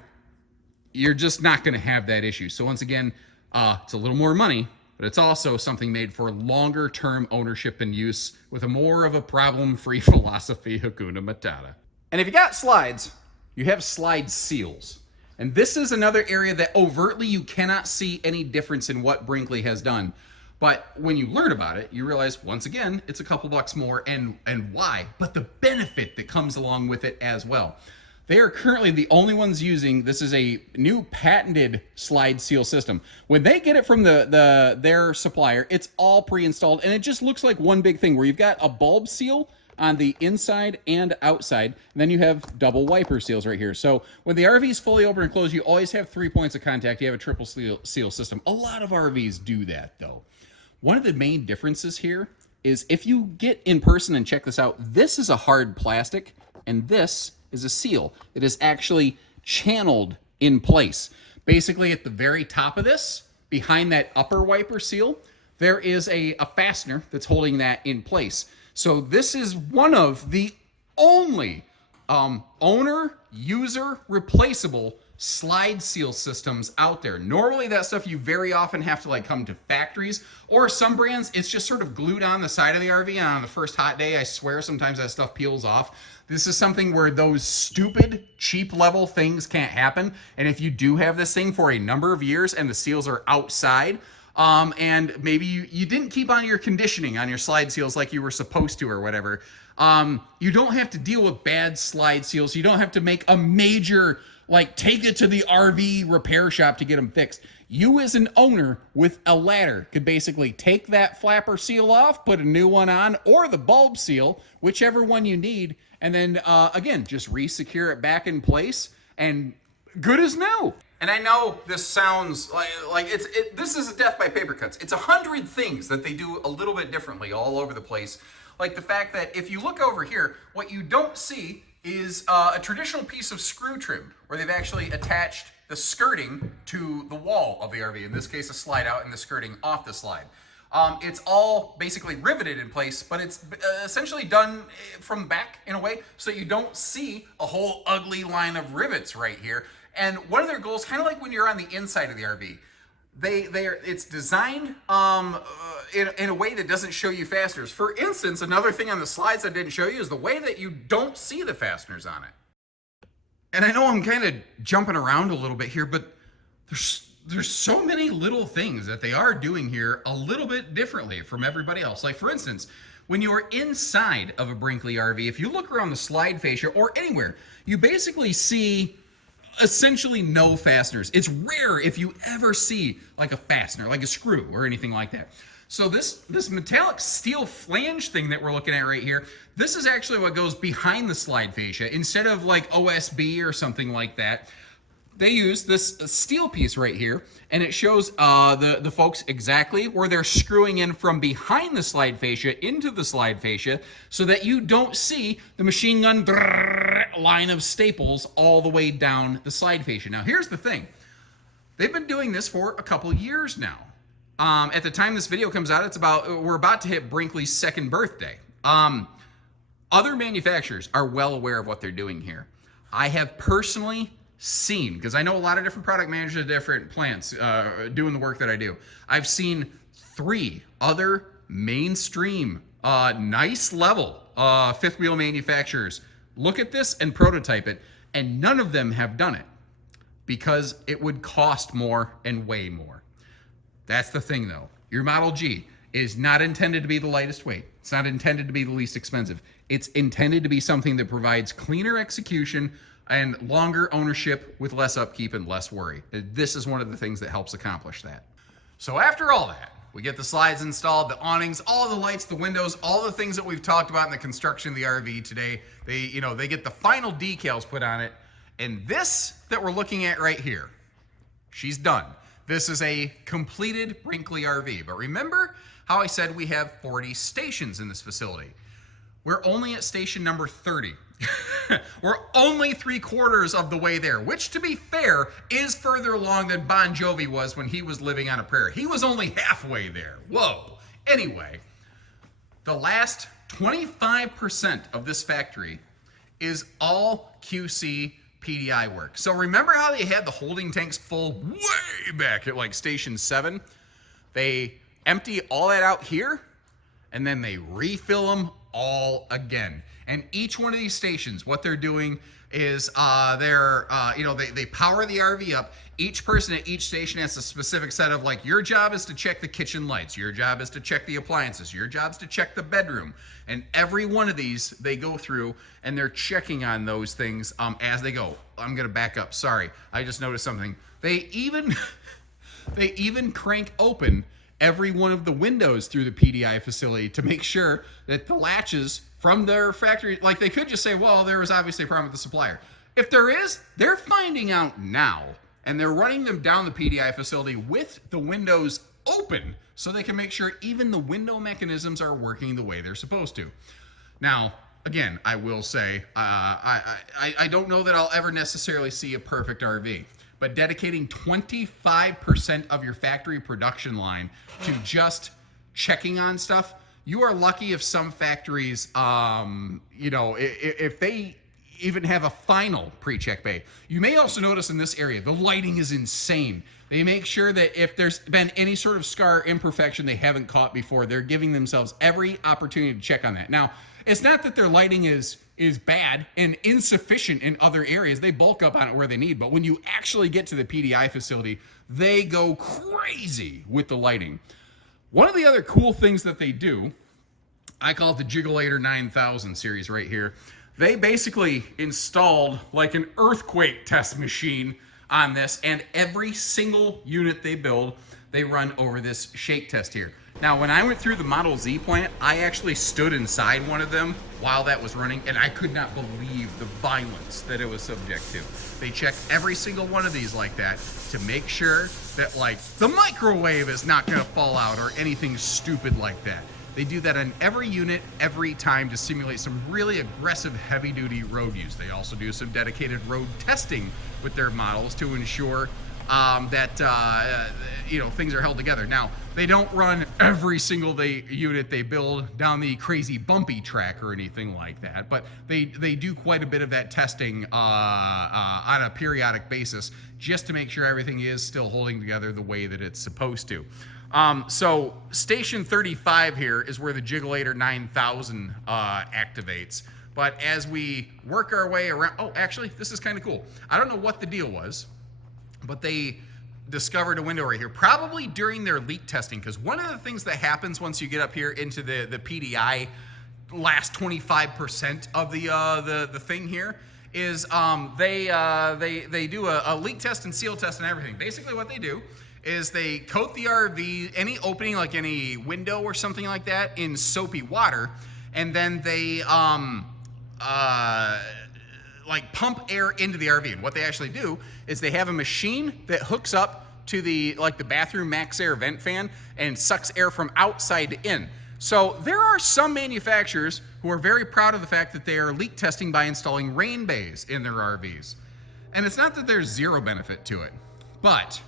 you're just not going to have that issue. So once again, it's a little more money, but it's also something made for longer term ownership and use with a more of a problem-free philosophy, Hakuna Matata. And if you got slides, you have slide seals. And this is another area that overtly you cannot see any difference in what Brinkley has done. But when you learn about it, you realize, once again, it's a couple bucks more, and why? But the benefit that comes along with it as well. They are currently the only ones using, this is a new patented slide seal system. When they get it from their supplier, it's all pre-installed, and it just looks like one big thing where you've got a bulb seal on the inside and outside, and then you have double wiper seals right here. So when the RV is fully open and closed, you always have 3 points of contact. You have a triple seal system. A lot of RVs do that, though. One of the main differences here is if you get in person and check this out, this is a hard plastic, and this is a seal. It is actually channeled in place. Basically, at the very top of this, behind that upper wiper seal, there is a fastener that's holding that in place. So this is one of the only owner-user replaceable slide seal systems out there. Normally that stuff you very often have to come to factories, or some brands it's just sort of glued on the side of the RV, and on the first hot day I swear sometimes that stuff peels off. This is something where those stupid cheap level things can't happen, and if you do have this thing for a number of years and the seals are outside, and maybe you didn't keep on your conditioning on your slide seals like you were supposed to or whatever. You don't have to deal with bad slide seals. You don't have to make a major, like, take it to the RV repair shop to get them fixed. You as an owner with a ladder could basically take that flapper seal off, put a new one on, or the bulb seal, whichever one you need, and then, again, just re-secure it back in place, and good as new. And I know this sounds like this is a death by paper cuts. It's 100 things that they do a little bit differently all over the place. Like the fact that if you look over here, what you don't see is a traditional piece of screw trim where they've actually attached the skirting to the wall of the RV. In this case, a slide out and the skirting off the slide. It's all basically riveted in place, but it's essentially done from back in a way so you don't see a whole ugly line of rivets right here. And one of their goals, kind of like when you're on the inside of the RV, it's designed in a way that doesn't show you fasteners. For instance, another thing on the slides I didn't show you is the way that you don't see the fasteners on it. And I know I'm kind of jumping around a little bit here, but there's so many little things that they are doing here a little bit differently from everybody else. Like, for instance, when you are inside of a Brinkley RV, if you look around the slide fascia or anywhere, you basically see essentially no fasteners. It's rare if you ever see like a fastener, like a screw or anything like that. So this metallic steel flange thing that we're looking at right here, this is actually what goes behind the slide fascia. Instead of like OSB or something like that, they use this steel piece right here, and it shows the folks exactly where they're screwing in from behind the slide fascia into the slide fascia so that you don't see the machine gun line of staples all the way down the slide fascia. Now, here's the thing. They've been doing this for a couple years now. At the time this video comes out, we're about to hit Brinkley's second birthday. Other manufacturers are well aware of what they're doing here. I have personally seen, because I know a lot of different product managers at different plants doing the work that I do. I've seen 3 other mainstream, nice level fifth wheel manufacturers look at this and prototype it, and none of them have done it because it would cost more and way more. That's the thing though. Your Model G is not intended to be the lightest weight. It's not intended to be the least expensive. It's intended to be something that provides cleaner execution and longer ownership with less upkeep and less worry. This is one of the things that helps accomplish that. So after all that, we get the slides installed, the awnings, all the lights, the windows, all the things that we've talked about in the construction of the RV today. They get the final decals put on it. And this that we're looking at right here, she's done. This is a completed Brinkley RV. But remember how I said we have 40 stations in this facility? We're only at station number 30. We're only 3/4 of the way there, which, to be fair, is further along than Bon Jovi was when he was living on a prairie. He was only halfway there. Whoa. Anyway, the last 25% of this factory is all QC PDI work. So remember how they had the holding tanks full way back at like station 7? They empty all that out here, and then they refill them all again. And each one of these stations, what they're doing is they power the RV up. Each person at each station has a specific set of, like, your job is to check the kitchen lights. Your job is to check the appliances. Your job is to check the bedroom. And every one of these they go through and they're checking on those things as they go. I'm going to back up. Sorry. I just noticed something. They even crank open every one of the windows through the PDI facility to make sure that the latches from their factory, like, they could just say, well, there was obviously a problem with the supplier. If there is, they're finding out now, and they're running them down the PDI facility with the windows open so they can make sure even the window mechanisms are working the way they're supposed to. Now, again, I will say, I don't know that I'll ever necessarily see a perfect RV. But dedicating 25% of your factory production line to just checking on stuff, you are lucky if some factories, if they even have a final pre-check bay. You may also notice in this area, the lighting is insane. They make sure that if there's been any sort of scar imperfection they haven't caught before, they're giving themselves every opportunity to check on that. Now, it's not that their lighting is is bad and insufficient in other areas. They bulk up on it where they need, but when you actually get to the PDI facility, they go crazy with the lighting. One of the other cool things that they do, I call it the Jiggleator 9000 series right here. They basically installed like an earthquake test machine on this, and every single unit they build, they run over this shake test here. Now, when I went through the Model Z plant, I actually stood inside one of them while that was running, and I could not believe the violence that it was subject to. They check every single one of these like that to make sure that like the microwave is not gonna fall out or anything stupid like that. They do that on every unit, every time, to simulate some really aggressive heavy-duty road use. They also do some dedicated road testing with their models to ensure that you know, things are held together. Now, they don't run every single unit they build down the crazy bumpy track or anything like that, but they do quite a bit of that testing on a periodic basis just to make sure everything is still holding together the way that it's supposed to. So station 35 here is where the Jiggleator 9000 activates. But as we work our way around, oh, actually, this is kind of cool. I don't know what the deal was, but they discovered a window right here, probably during their leak testing, because one of the things that happens once you get up here into the PDI last 25% of the thing here is they do a leak test and seal test and everything. Basically what they do is they coat the RV, any opening, like any window or something like that, in soapy water, and then they like pump air into the RV. And what they actually do is they have a machine that hooks up to the bathroom max air vent fan and sucks air from outside in. So there are some manufacturers who are very proud of the fact that they are leak testing by installing rain bays in their RVs. And it's not that there's zero benefit to it, but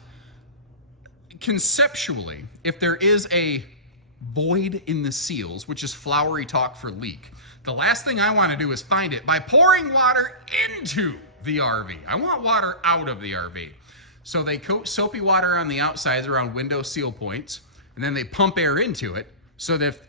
conceptually, if there is a void in the seals, which is flowery talk for leak, the last thing I want to do is find it by pouring water into the RV. I want water out of the RV. So they coat soapy water on the outsides around window seal points, and then they pump air into it so that if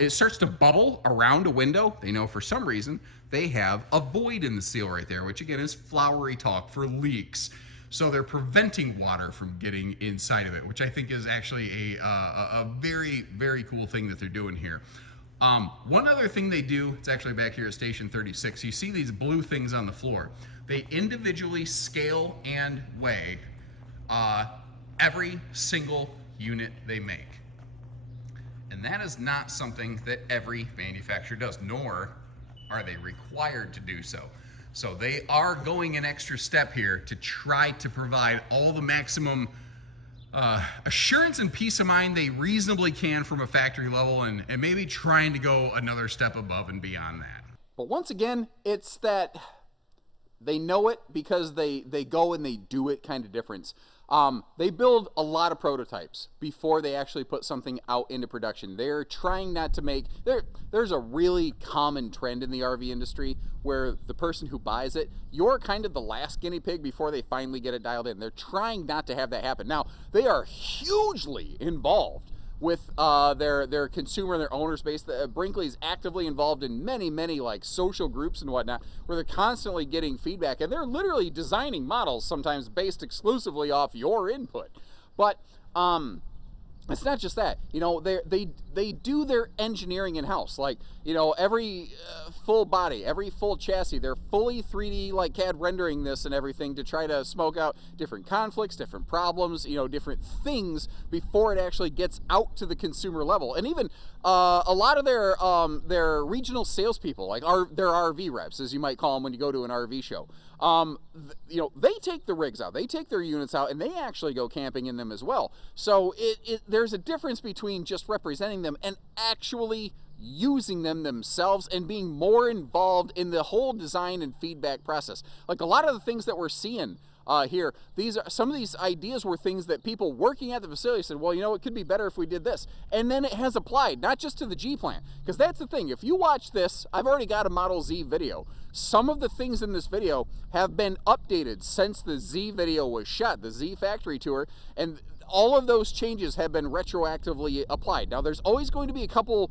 it starts to bubble around a window, they know for some reason they have a void in the seal right there, which again is flowery talk for leaks. So they're preventing water from getting inside of it, which I think is actually a very, very cool thing that they're doing here. One other thing they do, it's actually back here at station 36. You see these blue things on the floor. They individually scale and weigh every single unit they make. And that is not something that every manufacturer does, nor are they required to do so. So they are going an extra step here to try to provide all the maximum assurance and peace of mind they reasonably can from a factory level, and maybe trying to go another step above and beyond that. But once again, it's that they know it because they go and they do it kind of difference. They build a lot of prototypes before they actually put something out into production. They're trying not to make, there's a really common trend in the RV industry where the person who buys it, you're kind of the last guinea pig before they finally get it dialed in. They're trying not to have that happen. Now, they are hugely involved with their consumer and their owner space. Brinkley is actively involved in many like social groups and whatnot, where they're constantly getting feedback, and they're literally designing models sometimes based exclusively off your input. But it's not just that. You know, they do their engineering in-house. Like, you know, every full body, every full chassis, they're fully 3D like CAD rendering this and everything to try to smoke out different conflicts, different problems, you know, different things before it actually gets out to the consumer level. And even a lot of their regional salespeople, like their RV reps, as you might call them when you go to an RV show, you know, they take the rigs out, they take their units out, and they actually go camping in them as well. So there's a difference between just representing them and actually using them themselves and being more involved in the whole design and feedback process. Like a lot of the things that we're seeing here, some of these ideas were things that people working at the facility said, well, you know, it could be better if we did this. And then it has applied, not just to the G plant. Because that's the thing, if you watch this, I've already got a Model Z video. Some of the things in this video have been updated since the Z video was shot, the Z factory tour. And all of those changes have been retroactively applied. Now, there's always going to be a couple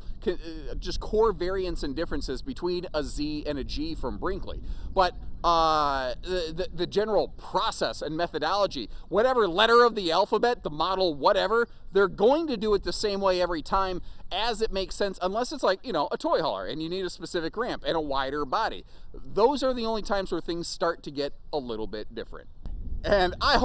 just core variants and differences between a Z and a G from Brinkley, but the general process and methodology, whatever letter of the alphabet, the model, whatever, they're going to do it the same way every time as it makes sense, unless it's like, you know, a toy hauler and you need a specific ramp and a wider body. Those are the only times where things start to get a little bit different. And I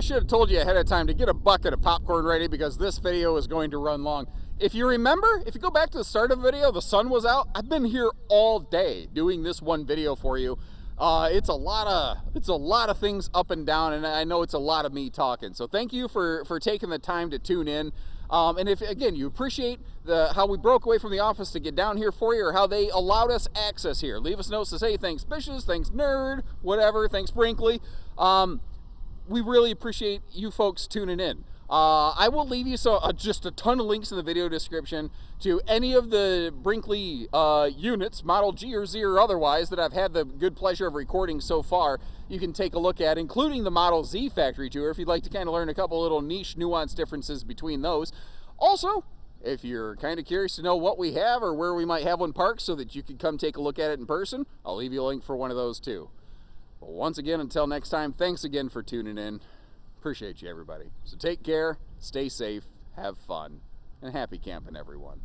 should have told you ahead of time to get a bucket of popcorn ready, because this video is going to run long. If you remember, if you go back to the start of the video, the sun was out. I've been here all day doing this one video for you. It's a lot of things up and down, and I know it's a lot of me talking. So thank you for taking the time to tune in. And if, again, you appreciate how we broke away from the office to get down here for you, or how they allowed us access here, leave us notes to say thanks Bishes, thanks Nerd, whatever, thanks Brinkley. We really appreciate you folks tuning in. I will leave you just a ton of links in the video description to any of the Brinkley units, Model G or Z or otherwise, that I've had the good pleasure of recording so far. You can take a look at, including the Model Z factory tour, if you'd like to kind of learn a couple little niche nuance differences between those. Also, if you're kind of curious to know what we have or where we might have one parked so that you can come take a look at it in person, I'll leave you a link for one of those too. But once again, until next time, thanks again for tuning in. Appreciate you, everybody. So take care, stay safe, have fun, and happy camping, everyone.